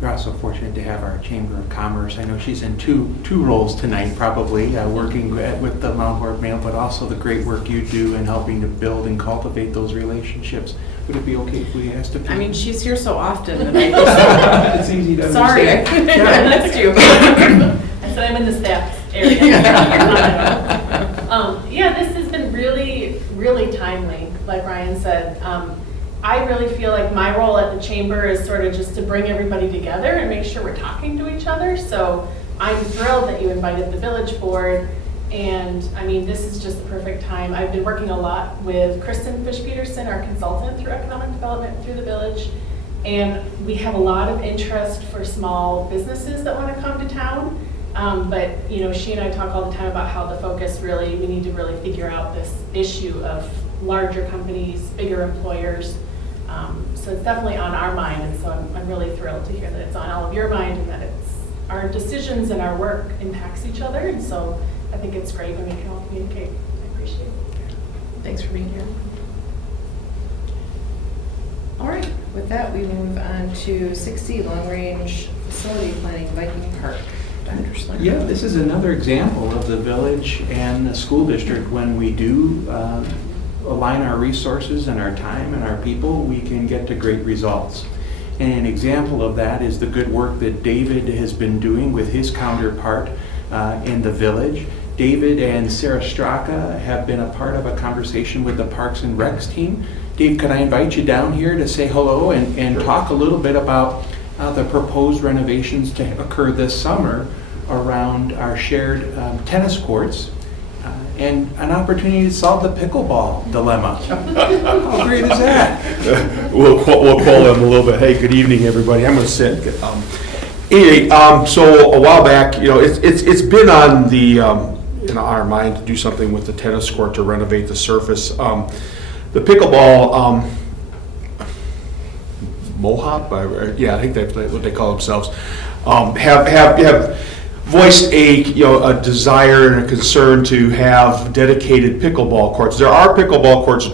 We're also fortunate to have our Chamber of Commerce. I know she's in two roles tonight, probably, working with the Mount Horeb Mail, but also the great work you do in helping to build and cultivate those relationships. Would it be okay if we asked a few? I mean, she's here so often that I It's easy to sorry, I understand. missed you. I said I'm in the staff area. Yeah, this has been really, really timely, like Ryan said. I really feel like my role at the chamber is sort of just to bring everybody together and make sure we're talking to each other. So I'm thrilled that you invited the village board. And I mean, this is just the perfect time. I've been working a lot with Kristen Fish-Peterson, our consultant through economic development through the village. And we have a lot of interest for small businesses that want to come to town. But she and I talk all the time about how the focus really, we need to really figure out this issue of larger companies, bigger employers. So it's definitely on our mind, and so I'm really thrilled to hear that it's on all of your mind and that it's our decisions and our work impacts each other. And so I think it's great when we can all communicate. I appreciate it. Thanks for being here. All right, with that, we move on to 6C, Long Range Facility Planning, Viking Park. Dr. Schlinger. Yeah, this is another example of the village and the school district. When we do align our resources and our time and our people, we can get to great results. And an example of that is the good work that David has been doing with his counterpart in the village. David and Sarah Straka have been a part of a conversation with the Parks and Recs team. Dave, can I invite you down here to say hello and talk a little bit about the proposed renovations to occur this summer around our shared tennis courts and an opportunity to solve the pickleball dilemma. How great is that? We'll call them a little bit. Hey, good evening, everybody. I'm going to sit. Anyway, so a while back, it's been on the in our mind to do something with the tennis court to renovate the surface. The pickleball MOHOP, I think that's what they call themselves, have voiced a desire and a concern to have dedicated pickleball courts. There are pickleball courts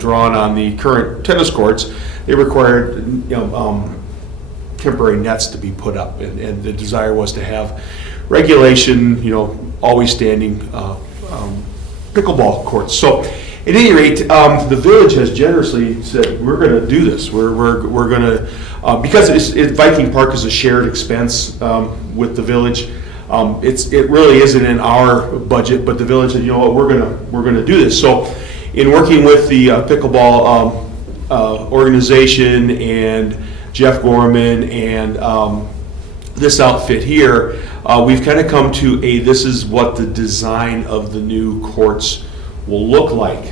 drawn on the current tennis courts. They require temporary nets to be put up, and the desire was to have regulation, always standing pickleball courts. So at any rate, the village has generously said, we're going to do this. We're going to, because Viking Park is a shared expense with the village. It really isn't in our budget, but the village said, you know what, we're going to do this. So in working with the pickleball organization and Jeff Gorman and this outfit here, we've kind of come to this is what the design of the new courts will look like.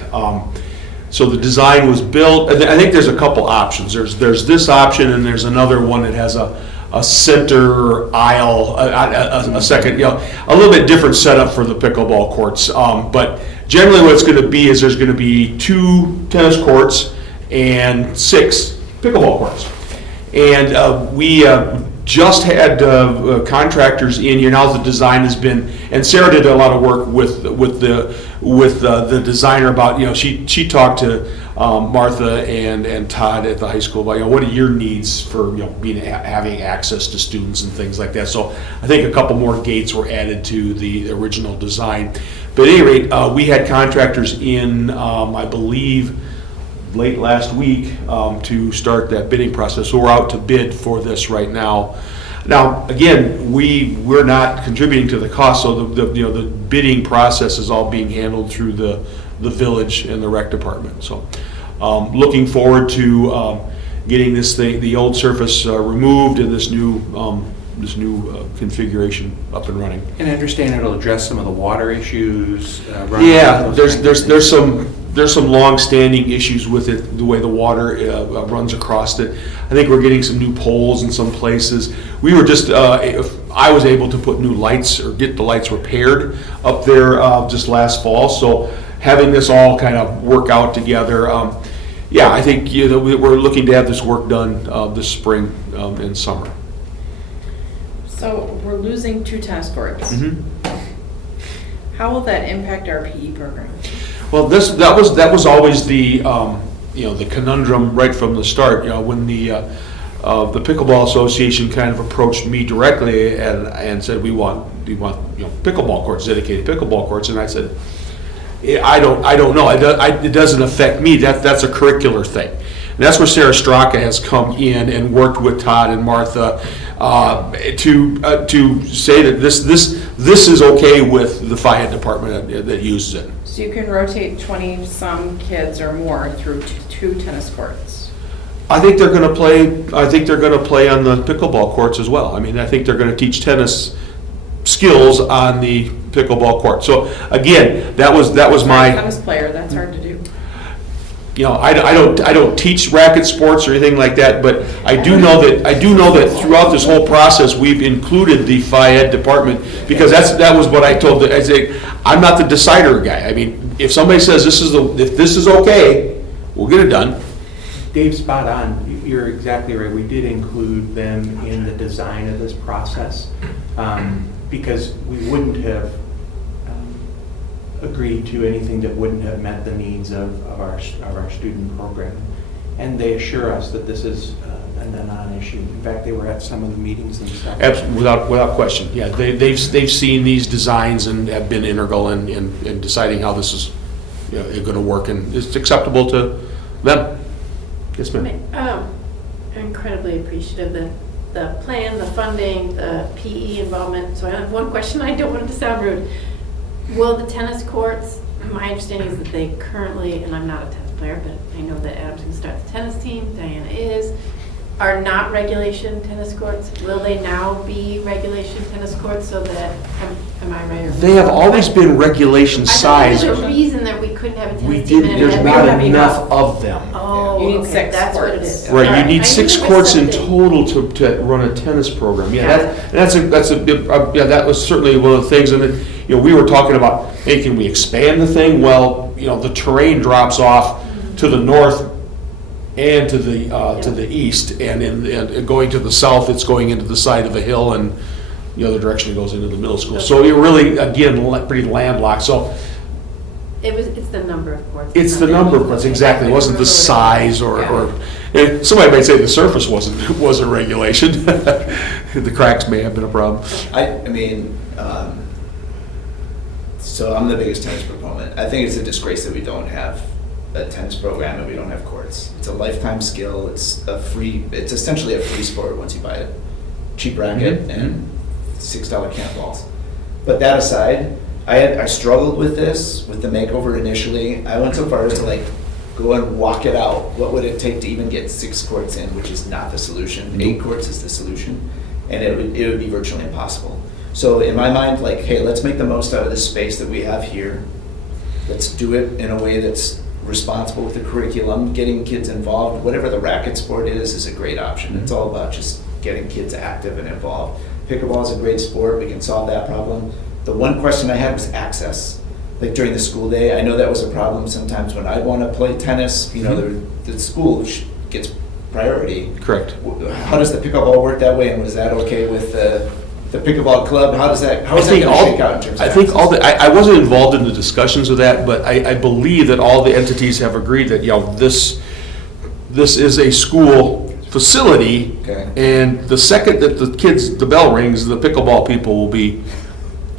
So the design was built, I think there's a couple options. There's this option, and there's another one that has a center aisle, a second, a little bit different setup for the pickleball courts. But generally what it's going to be is there's going to be 2 tennis courts and 6 pickleball courts. And we just had contractors in here. Now the design has been, and Sarah did a lot of work with the designer about, she talked to Martha and Todd at the high school about, what are your needs for, having access to students and things like that. So I think a couple more gates were added to the original design. But at any rate, we had contractors in, I believe, late last week to start that bidding process. So we're out to bid for this right now. Now, again, we're not contributing to the cost, so the bidding process is all being handled through the village and the rec department. So looking forward to getting this thing, the old surface removed, and this new configuration up and running. And I understand it'll address some of the water issues. Yeah, there's some long-standing issues with it, the way the water runs across it. I think we're getting some new poles in some places. We were just, I was able to put new lights or get the lights repaired up there just last fall. So having this all kind of work out together, I think we're looking to have this work done this spring and summer. So we're losing 2 tennis courts. Mm-hmm. How will that impact our PE program? Well, that was always the the conundrum right from the start. When the Pickleball Association kind of approached me directly and said we want pickleball courts, dedicated pickleball courts, and I said I don't know. It doesn't affect me. That's a curricular thing. And that's where Sarah Straka has come in and worked with Todd and Martha to say that this is okay with the Phi Ed department that uses it. So you can rotate 20-some kids or more through 2 tennis courts. I think they're going to play. I think they're going to play on the pickleball courts as well. I mean, I think they're going to teach tennis skills on the pickleball court. So again, that was my Tennis player, that's hard to do. I don't teach racket sports or anything like that, but I do know that throughout this whole process we've included the Phi Ed department, because that was what I told. I say I'm not the decider guy. I mean, if somebody says if this is okay, we'll get it done. Dave's spot on. You're exactly right. We did include them in the design of this process because we wouldn't have agreed to anything that wouldn't have met the needs of our student program. And they assure us that this is a non-issue. In fact, they were at some of the meetings themselves. Absolutely, without question. Yeah, they've seen these designs and have been integral in deciding how this is going to work and it's acceptable to them. Yes, ma'am. I'm incredibly appreciative of the plan, the funding, the PE involvement. So I have one question. I don't want it to sound rude. Will the tennis courts, my understanding is that they currently, and I'm not a tennis player, but I know that Adam's going to start the tennis team, Diana is, are not regulation tennis courts. Will they now be regulation tennis courts so that, am I right? They have always been regulation size. I thought there was a reason that we couldn't have a We tennis team. didn't, and there's it not had to be enough of them. Oh, You need okay, 6 that's what it courts. is. Right, All you need I 6 knew there courts in something. total to run a tennis program. Yeah, Got it. that was certainly one of the things. And then, we were talking about, hey, can we expand the thing? Well, the terrain drops off to the north and to the east, and going to the south, it's going into the side of a hill, and the other direction it goes into the middle school. So you're really, again, pretty landlocked. So It's the number of courts. it's the number of courts, exactly. It wasn't the size or somebody might say the surface was a regulation. The cracks may have been a problem. So I'm the biggest tennis proponent. I think it's a disgrace that we don't have a tennis program and we don't have courts. It's a lifetime skill. It's essentially a free sport once you buy it. Cheap racket and $6 camp balls. But that aside, I struggled with this, with the makeover initially. I went so far as to go and walk it out. What would it take to even get 6 courts in, which is not the solution. 8 courts is the solution, and it would be virtually impossible. So in my mind, hey, let's make the most out of this space that we have here. let's do it in a way that's responsible with the curriculum, getting kids involved. Whatever the racket sport is a great option. It's all about just getting kids active and involved. Pickleball is a great sport, we can solve that problem. The one question I had was access. Like during the school day, I know that was a problem sometimes when I'd want to play tennis, you know, the school gets priority. Correct. How does the pickleball work that way, and was that okay with the pickleball club? How is that going to shake out in terms of I think access? I wasn't involved in the discussions of that, but I believe that all the entities have agreed that, you know, this is a school facility, Okay. and the second that the bell rings, the pickleball people will be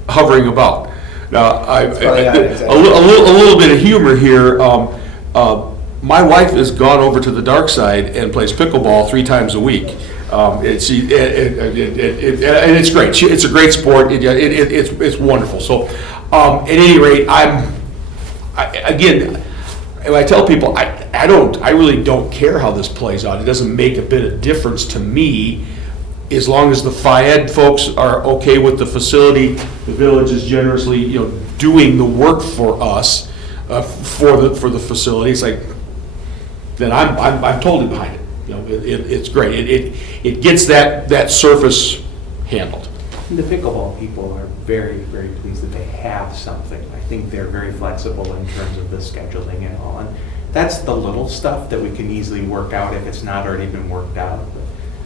hovering about. Now, probably not exactly. a little bit of humor here. My wife has gone over to the dark side and plays pickleball 3 times a week. And it's great. It's a great sport. It's wonderful. So, at any rate, again, and I tell people, I really don't care how this plays out. It doesn't make a bit of difference to me, as long as the FIED folks are okay with the facility. The village is generously, you know, doing the work for us, for the facility. It's like, then I'm totally behind it. You know, it's great. It gets that surface handled. The pickleball people are very, very pleased that they have something. I think they're very flexible in terms of the scheduling and all. And that's the little stuff that we can easily work out if it's not already been worked out.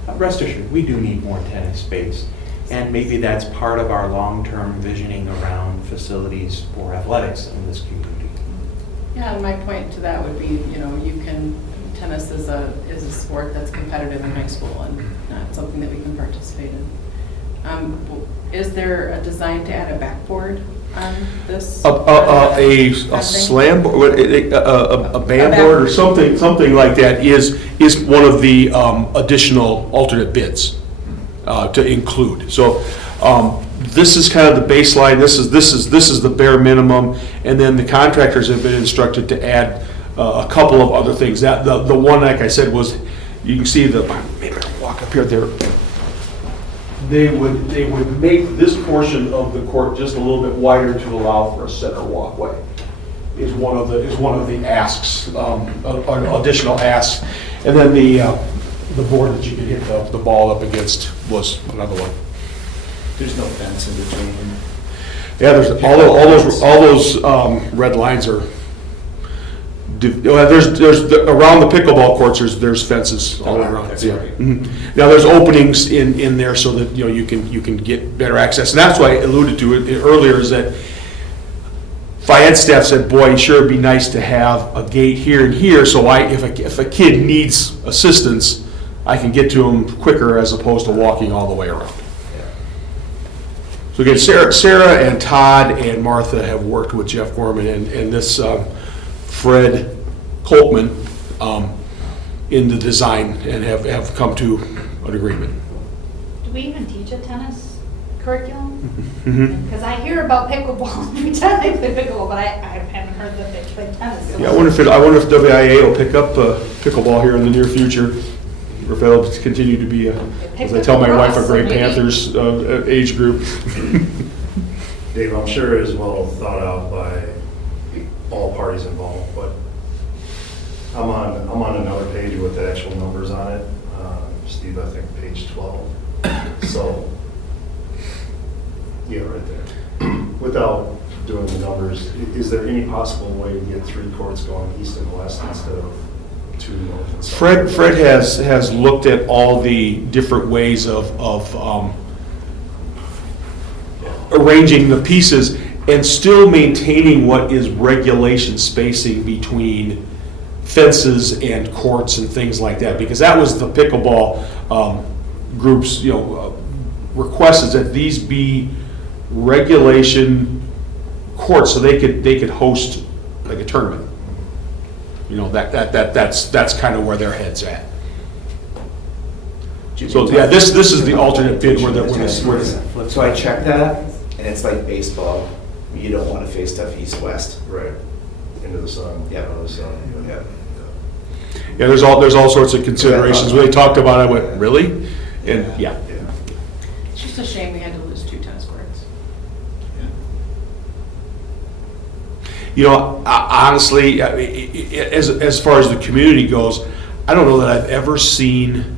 But rest assured, we do need more tennis space. And maybe that's part of our long-term visioning around facilities for athletics in this community. Yeah, and my point to that would be, you know, tennis is a sport that's competitive in high school and not something that we can participate in. Is there a design to add a backboard on this? A slam, a band board or something like that is one of the additional alternate bids to include. So this is kind of the baseline. This is the bare minimum, and then the contractors have been instructed to add a couple of other things. That the one, like I said, was, you can see maybe I'll walk up here there. They would make this portion of the court just a little bit wider to allow for a center walkway. Is one of the asks, additional asks, and then the board that you could hit the ball up against was another one. There's no fence in between. Yeah, there's all those red lines are. There's around the pickleball courts. There's fences all the way around. That's Yeah. right. Mhm. Now there's openings in there so that, you know, you can get better access, and that's why I alluded to it earlier, is that FIED staff said, boy, sure it'd be nice to have a gate here and here, so if a kid needs assistance, I can get to him quicker as opposed to walking all the way around. So again, Sarah and Todd and Martha have worked with Jeff Gorman and this Fred Kolkman in the design and have come to an agreement. Do we even teach a tennis curriculum? Mhm. Because I hear about pickleball every time they play pickleball, but I haven't heard that they play tennis. Yeah, I wonder if WIA will pick up pickleball here in the near future, or if they'll continue to be, as I tell my wife, a Great Panthers age group. Dave, I'm sure is well thought out by all parties involved, but I'm on another page with the actual numbers on it. Steve, I think page 12. So, yeah, right there. Without doing the numbers, is there any possible way to get 3 courts going east and west instead of 2 north and south? Fred has looked at all the different ways of arranging the pieces and still maintaining what is regulation spacing between fences and courts and things like that, because that was the pickleball group's, you know, request, is that these be regulation courts so they could host like a tournament. You know, that's kind of where their head's at. So yeah, this is the alternate bid where So I checked that, and it's like baseball. You don't want to face stuff east-west. Right, into the sun. Yeah. Out of the sun. Yeah. yeah, there's all sorts of considerations. When they talked about it, I went, really? And yeah. It's just a shame we had to lose 2 tennis courts. You know, honestly, as far as the community goes, I don't know that I've ever seen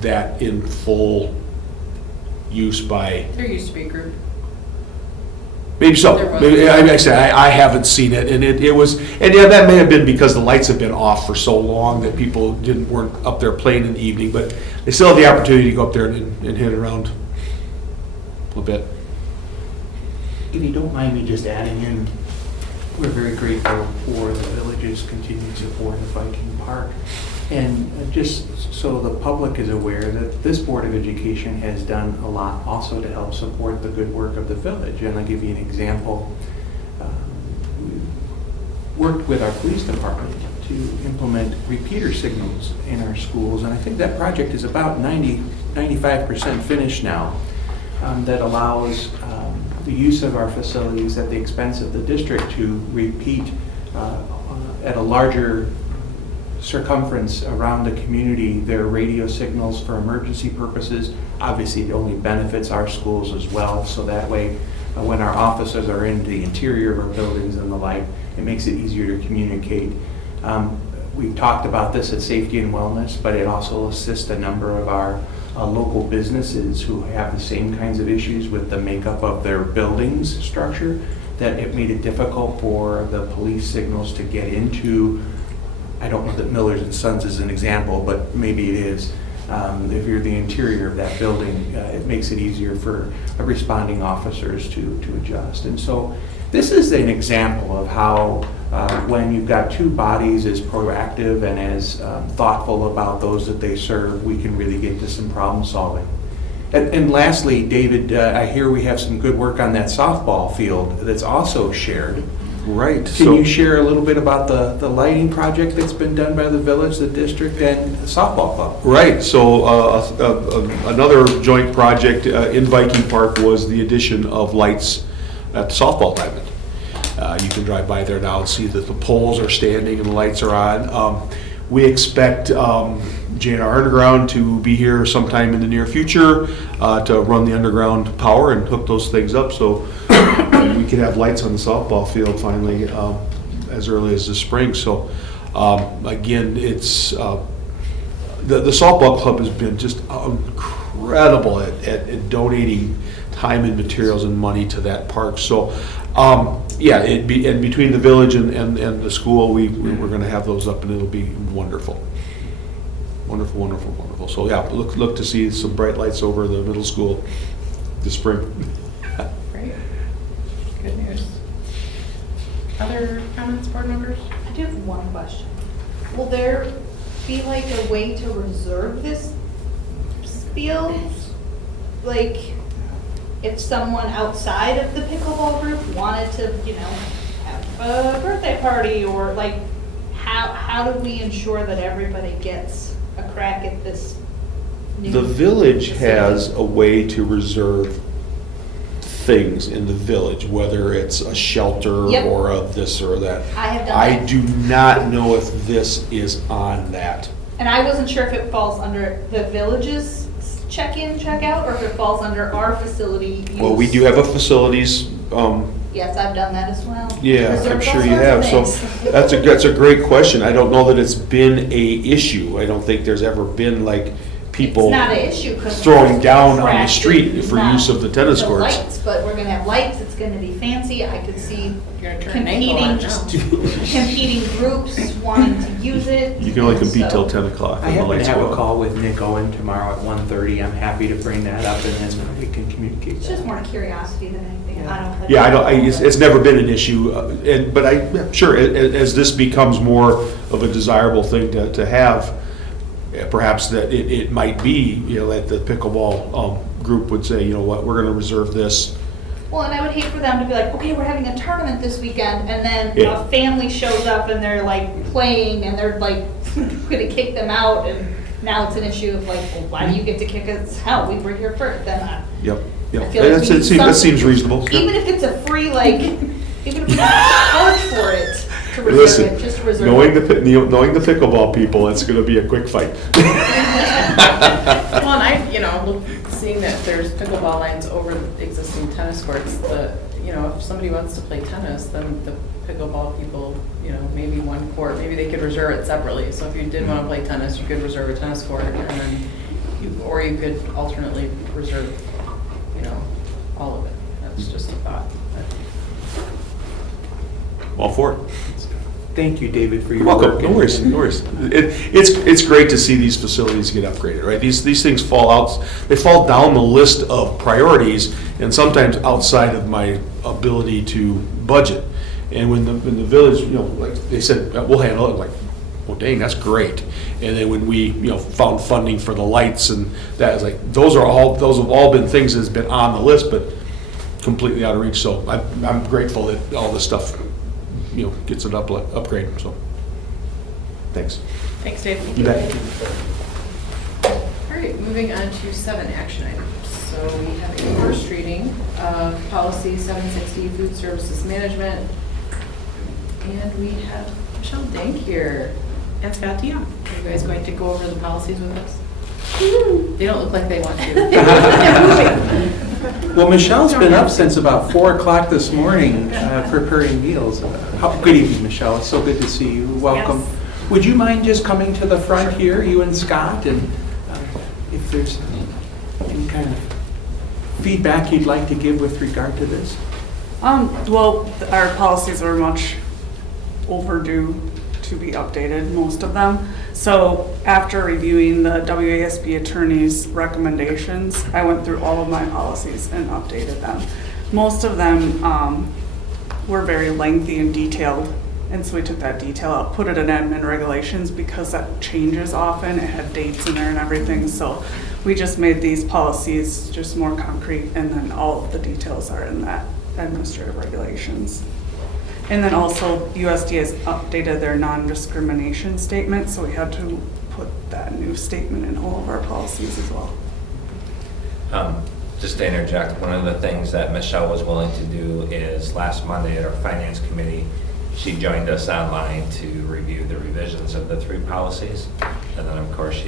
that in full use by, There used to be a group. maybe so. There was. Maybe, I say, I haven't seen it, and it was, and yeah, that may have been because the lights have been off for so long that people weren't up there playing in the evening, but they still have the opportunity to go up there and hit it around a little bit. If you don't mind me just adding in, we're very grateful for the village's continued support of Viking Park. And just so the public is aware that this Board of Education has done a lot also to help support the good work of the village. And I'll give you an example. We worked with our police department to implement repeater signals in our schools. And I think that project is about 95% finished now. That allows the use of our facilities at the expense of the district to repeat at a larger circumference around the community their radio signals for emergency purposes. Obviously, it only benefits our schools as well, so that way when our officers are in the interior of our buildings and the like, it makes it easier to communicate. We've talked about this at Safety and Wellness, but it also assists a number of our local businesses who have the same kinds of issues with the makeup of their buildings structure, that it made it difficult for the police signals to get into. I don't know that Miller's and Sons is an example, but maybe it is. If you're the interior of that building, it makes it easier for responding officers to adjust. And so this is an example of how when you've got two bodies as proactive and as thoughtful about those that they serve, we can really get to some problem solving. And lastly, David, I hear we have some good work on that softball field that's also shared. Right. Can you share a little bit about the lighting project that's been done by the village, the district, and the softball club? Right, so another joint project in Viking Park was the addition of lights at the softball diamond. You can drive by there now and see that the poles are standing and the lights are on. We expect J&R Underground to be here sometime in the near future to run the underground power and hook those things up, so we could have lights on the softball field finally as early as the spring. So again, it's the softball club has been just incredible at donating time and materials and money to that park. So yeah, and between the village and the school, we're going to have those up, and it'll be wonderful. Wonderful, wonderful, wonderful. So yeah, look to see some bright lights over the middle school this spring. Great. Good news. Other comments, board members? I do have one question. Will there be like a way to reserve this field? Like, if someone outside of the pickleball group wanted to, have a birthday party, or like, how do we ensure that everybody gets a crack at this new The village facility? has a way to reserve things in the village, whether it's a shelter Yep. or a this or that. I have done I that. do not know if this is on that. And I wasn't sure if it falls under the village's check-in, check-out, or if it falls under our facility use. Well, we do have a facilities, Yes, I've done that as well. yeah, Reserved I'm all sure you sorts have. of So things. that's a great question. I don't know that it's been a issue. I don't think there's ever been like people It's not an issue, 'cause throwing down on the cracked street is for not use of the tennis the courts. lights, but we're gonna have lights, it's gonna be fancy, I could see You're gonna turn an ankle on competing groups wanting to use it. You can only compete so- till 10 o'clock. I when the happen to lights have go a out. call with Nick Owen tomorrow at 1:30. I'm happy to bring that up, and then we can communicate It's that. just more curiosity than anything, I don't. Yeah, it's never been an issue, but sure, as this becomes more of a desirable thing to have, perhaps that it might be, that the pickleball group would say, you know what, we're going to reserve this. Well, and I would hate for them to be like, okay, we're having a tournament this weekend, and then Yeah. a family shows up and they're like playing, and they're like gonna kick them out, and now it's an issue of like, well, why do you get to kick us out? We were here first, then Yep, I yep. feel like we need That seems something. reasonable. even if it's a free, like, even if we charge for it to reserve Listen, it, just reserve knowing it. knowing the pickleball people, it's going to be a quick fight. Well, and seeing that there's pickleball lines over the existing tennis courts, if somebody wants to play tennis, then the pickleball people, maybe one court, maybe they could reserve it separately. So if you did want to play tennis, you could reserve a tennis court, and then or you could alternately reserve, all of it. That's just a thought. All for it. Thank you, David, for your Welcome, work. no worries, no worries. It's great to see these facilities get upgraded, right? These things they fall down the list of priorities, and sometimes outside of my ability to budget. And when the village, like they said, we'll handle it, like, well, dang, that's great. And then when we, found funding for the lights, and that is like, those have all been things that's been on the list, but completely out of reach. So I'm grateful that all this stuff, gets an upgrade. So, thanks. Thanks, Dave. You bet. All right, moving on to 7 action items. So we have a first reading of policy 760, food services management. And we have Michelle Dank here and Scott Dion. Are you guys going to go over the policies with us? They don't look like they want to. Well, Michelle's been up since about 4 o'clock this morning preparing meals. Good evening, Michelle. It's so good to see you. Welcome. Yes. Would you mind just coming to the front here, you and Scott, and if there's any kind of feedback you'd like to give with regard to this? Well, our policies are much overdue to be updated, most of them. So after reviewing the WASB attorney's recommendations, I went through all of my policies and updated them. Most of them were very lengthy and detailed, and so we took that detail out, put it in admin regulations because that changes often. It had dates in there and everything, so we just made these policies just more concrete, and then all of the details are in that administrative regulations. And then also USD has updated their non-discrimination statement, so we had to put that new statement in all of our policies as well. Just to interject, one of the things that Michelle was willing to do is last Monday at our finance committee, she joined us online to review the revisions of the 3 policies. And then of course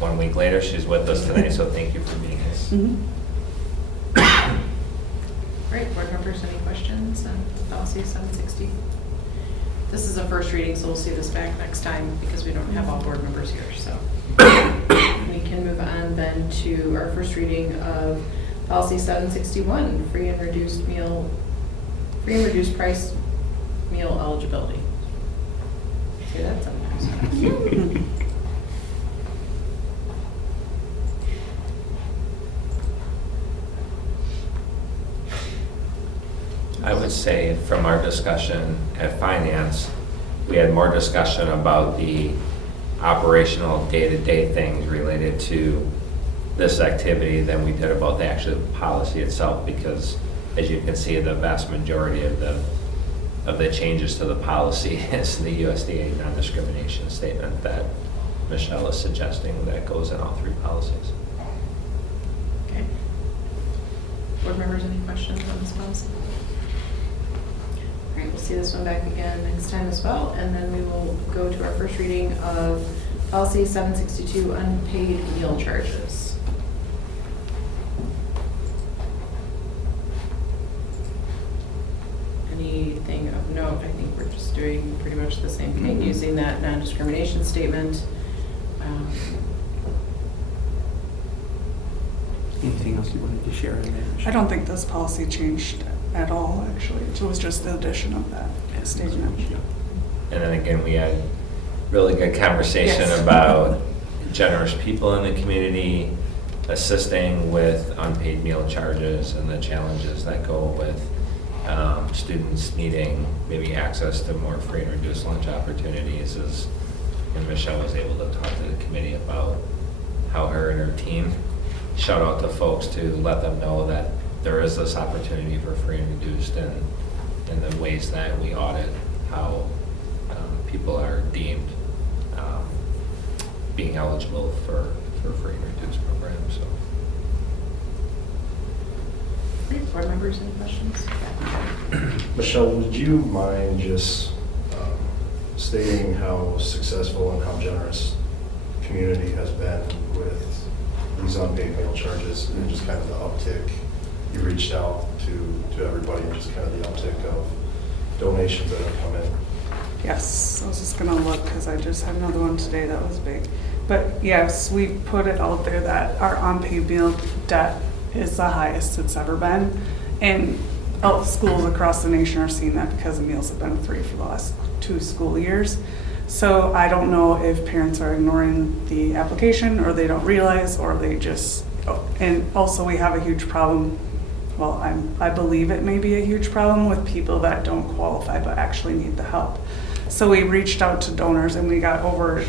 1 week later, she's with us today, so thank you for being here. Great, board members, any questions on policy 760? This is a first reading, so we'll see this back next time because we don't have all board members here, so. We can move on then to our first reading of policy 761, free and reduced price meal eligibility. Say that sometimes. I would say from our discussion at finance, we had more discussion about the operational day-to-day things related to this activity than we did about the actual policy itself, because as you can see, the vast majority of the changes to the policy is the USDA non-discrimination statement that Michelle is suggesting that goes in all 3 policies. Okay. Board members, any questions on this policy? All right, we'll see this one back again next time as well, and then we will go to our first reading of policy 762, unpaid meal charges. Anything of note? I think we're just doing pretty much the same thing, using that non-discrimination statement. Anything else you wanted to share on that? I don't think this policy changed at all, actually. It was just the addition of that statement. And then again, we had really good conversation Yes. about generous people in the community assisting with unpaid meal charges and the challenges that go with students needing maybe access to more free and reduced lunch opportunities. And Michelle was able to talk to the committee about how her and her team shout out to folks to let them know that there is this opportunity for free and reduced, and in the ways that we audit how people are deemed being eligible for free and reduced programs. So. Great, board members, any questions? Michelle, would you mind just stating how successful and how generous the community has been with these these unpaid meal charges and just kind of the uptick. You reached out to everybody and just kind of the uptick of donations that have come in. Yes, I was just gonna look because I just had another one today that was big. But yes, we put it out there that our unpaid meal debt is the highest it's ever been. And schools across the nation are seeing that because the meals have been free for the last 2 school years. So I don't know if parents are ignoring the application or they don't realize or they just, and also we have a huge problem. Well, I believe it may be a huge problem with people that don't qualify but actually need the help. So we reached out to donors and we got over,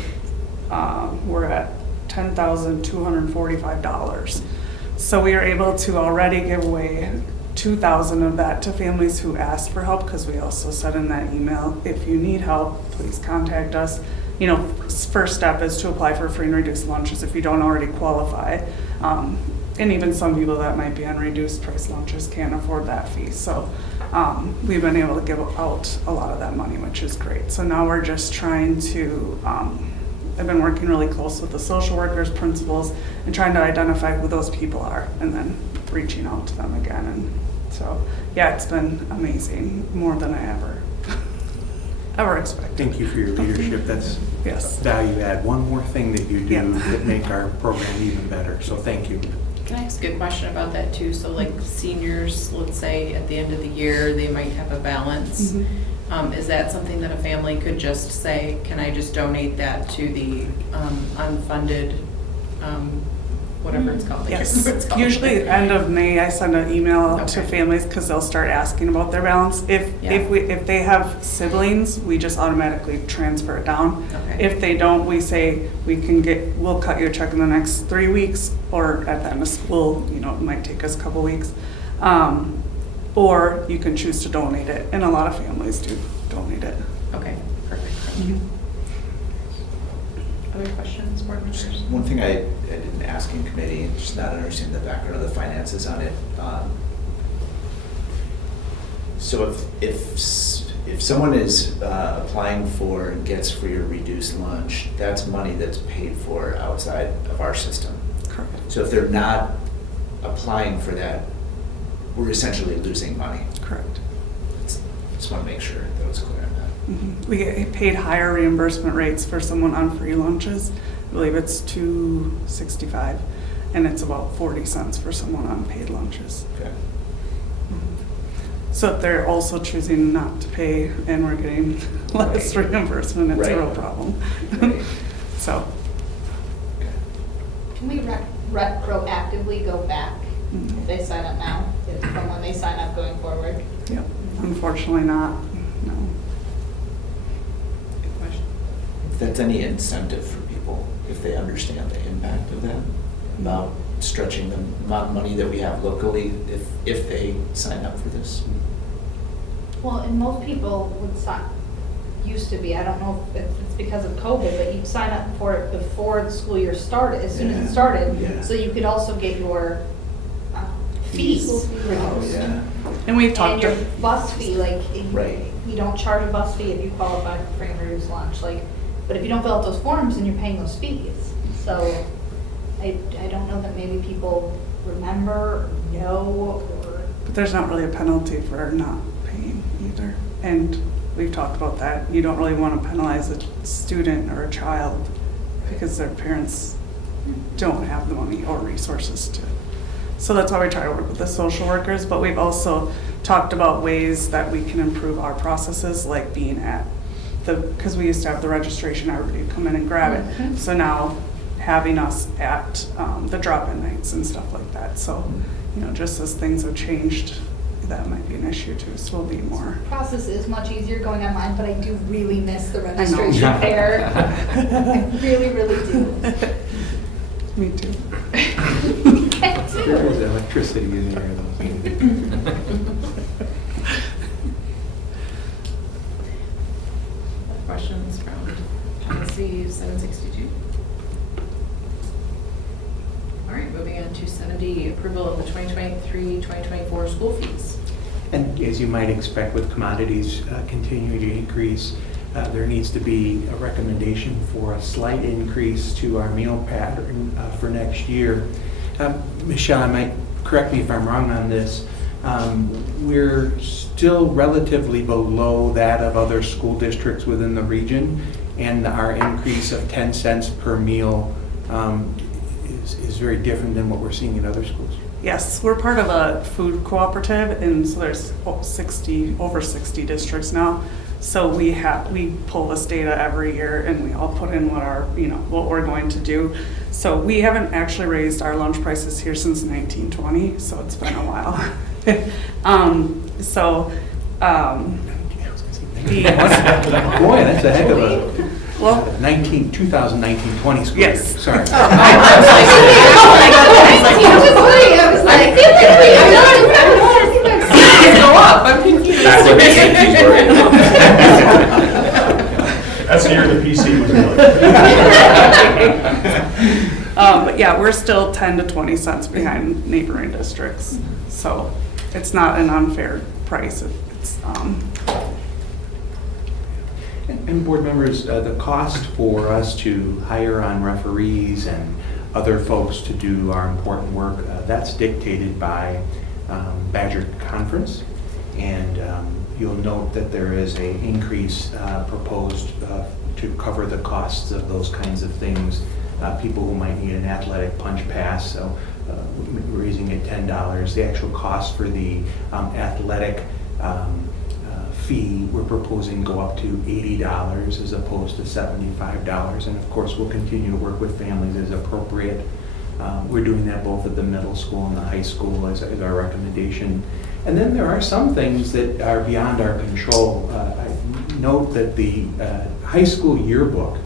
we're at $10,245. So we are able to already give away $2,000 of that to families who asked for help, because we also said in that email, if you need help, please contact us. You know, first step is to apply for free and reduced lunches if you don't already qualify. And even some people that might be on reduced price lunches can't afford that fee. So we've been able to give out a lot of that money, which is great. So now we're just trying to, I've been working really close with the social workers, principals, and trying to identify who those people are and then reaching out to them again. And so, yeah, it's been amazing, more than I ever expected. Thank you for your leadership. That's Yes. value add. One more thing that you do Yeah. that make our program even better. So thank you. Can I ask a question about that too? So like seniors, let's say at the end of the year, they might have a balance. Mhm. Is that something that a family could just say, can I just donate that to the unfunded, whatever it's called? I can't Yes, remember what it's called. usually end of May, I send an email out to Okay. families because they'll start asking about their balance. If they have siblings, we just automatically transfer it down. Okay. If they don't, we say we'll cut you a check in the next 3 weeks, or at the end of school, you know, it might take us a couple weeks. Or you can choose to donate it, and a lot of families do donate it. Okay, perfect. Thank you. Other questions, board members? One thing I didn't ask in committee, just not understanding the background of the finances on it. So if someone is applying for and gets free or reduced lunch, that's money that's paid for outside of our system. Correct. So if they're not applying for that, we're essentially losing money. Correct. Just want to make sure that was clear on that. Mhm. We get paid higher reimbursement rates for someone on free lunches. I believe it's $2.65, and it's about 40 cents for someone on paid lunches. Okay. So if they're also choosing not to pay and we're getting less reimbursement, it's a Right. real problem. Right. So, Can we retroactively go back mm, if they sign up now, from when they sign up going forward? yeah, unfortunately not, no. Good question. If that's any incentive for people, if they understand the impact of that, about stretching the amount of money that we have locally, if they sign up for this. Well, and most people would sign, used to be, I don't know if it's because of COVID, but you'd sign up for it before the school year started, as soon as Yeah, it started. yeah. So you could also get your fees Oh, reduced. yeah. And we've And talked your to, bus fee, like, Right. you don't charge a bus fee if you qualify for free and reduced lunch, like, but if you don't fill out those forms, then you're paying those fees. So I don't know that maybe people remember, or know, or. but there's not really a penalty for not paying either. And we've talked about that. You don't really want to penalize a student or a child because their parents don't have the money or resources to. So that's why we try to work with the social workers, but we've also talked about ways that we can improve our processes, like being at because we used to have the registration, everybody would come in and grab it. Mhm. So now having us at the drop-in nights and stuff like that. So, you know, just as things have changed, that might be an issue too, so we'll be more. Process is much easier going online, but I do really miss the know. registration fair. I really, really do. Me too. I There is do. electricity in there. Though. Questions from policy 762? All right, moving on to 70, approval of the 2023-2024 school fees. And as you might expect with commodities continuing to increase, there needs to be a recommendation for a slight increase to our meal pattern for next year. Michelle, I might, correct me if I'm wrong on this, we're still relatively below that of other school districts within the region, and our increase of 10 cents per meal is very different than what we're seeing in other schools. Yes, we're part of a food cooperative, and so there's over 60 districts now. So we pull this data every year, and we all put in what we're going to do. So we haven't actually raised our lunch prices here since 1920, so it's been a while. Boy, that's a heck of a Well, 2019-20 school Yes. year. Sorry. That's what the safety's worried about. That's the year the PC was built. but yeah, we're still 10 to 20 cents behind neighboring districts. So it's not an unfair price. It's And board members, the cost for us to hire on referees and other folks to do our important work, that's dictated by Badger Conference. And you'll note that there is an increase proposed to cover the costs of those kinds of things. People who might need an athletic punch pass, so raising it $10. The actual cost for the athletic fee, we're proposing go up to $80 as opposed to $75. And of course, we'll continue to work with families as appropriate. We're doing that both at the middle school and the high school as our recommendation. And then there are some things that are beyond our control. I note that the high school yearbook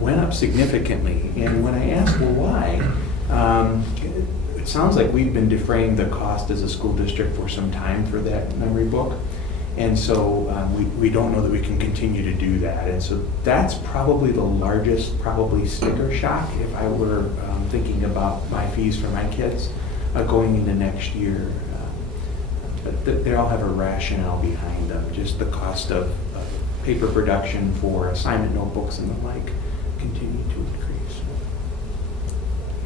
went up significantly. And when I asked, well, why? It sounds like we've been defraying the cost as a school district for some time for that memory book. And so we don't know that we can continue to do that. And so that's probably the largest, sticker shock if I were thinking about my fees for my kids going into next year. But they all have a rationale behind them. Just the cost of paper production for assignment notebooks and the like continue to increase.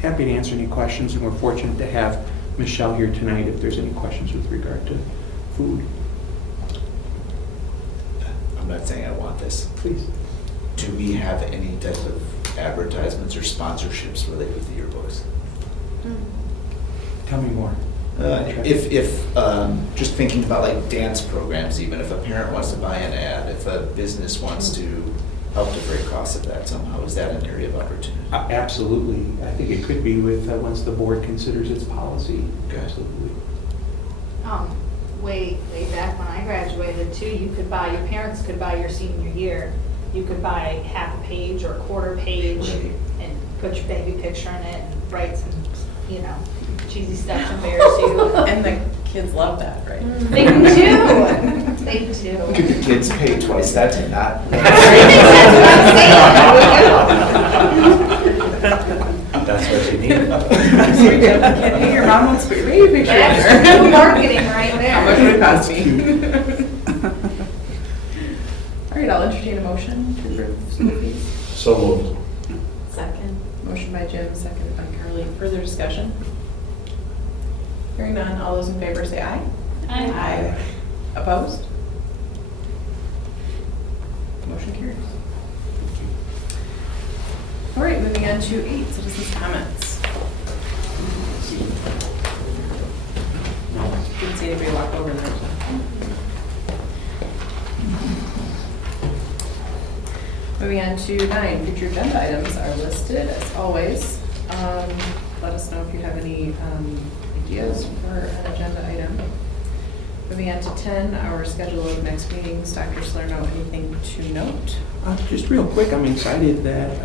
Happy to answer any questions, and we're fortunate to have Michelle here tonight if there's any questions with regard to food. I'm not saying I want this. Please. Do we have any type of advertisements or sponsorships related with the yearbooks? Tell me more. If just thinking about like dance programs, even if a parent wants to buy an ad, if a business wants to help defray costs of that somehow, is that an area of opportunity? Absolutely. I think it could be with once the board considers its policy. Okay. Absolutely. Way back when I graduated too, your parents could buy your senior year. You could buy half a page or a quarter page and put your baby picture in it and write some, cheesy stuff to embarrass you. And the kids love that, right? They do. They do. Could the kids pay twice that to not? That's what you need. Hey, your mom wants to put your baby picture in That's there. true marketing right there. How much would it cost me? All right, I'll entertain a motion to approve school fees. So moved. Second. Motion by Jim, seconded by Carly. Further discussion? Hearing none, all those in favor say aye. Aye. Opposed? Motion carries. All right, moving on to 8, citizens' comments. Didn't see anybody walk over there. Moving on to 9, future agenda items are listed as always. Let us know if you have any ideas for an agenda item. Moving on to 10, our schedule of next meetings. Dr. Salerno, anything to note? Just real quick, I'm excited that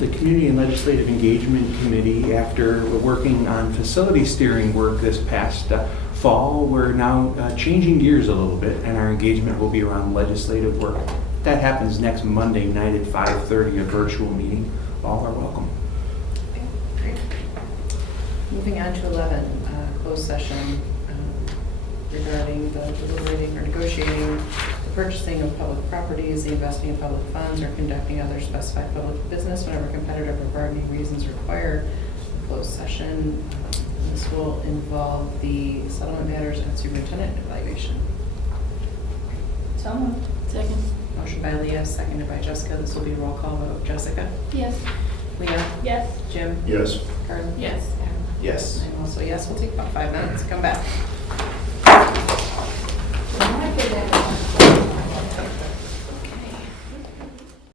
the Community and Legislative Engagement Committee, after working on facility steering work this past fall, we're now changing gears a little bit, and our engagement will be around legislative work. That happens next Monday night at 5:30, a virtual meeting. All are welcome. Okay, great. Moving on to 11, closed session regarding the deliberating or negotiating the purchasing of public properties, the investing of public funds, or conducting other specified public business whenever competitive or bargaining reasons require the closed session. This will involve the settlement matters and superintendent evaluation. So moved. Second. Motion by Leah, seconded by Jessica. This will be a roll call vote. Jessica? Yes. Leah? Yes. Jim? Yes. Carly? Yes. Adam? Yes. I'm also yes. We'll take about 5 minutes. Come back.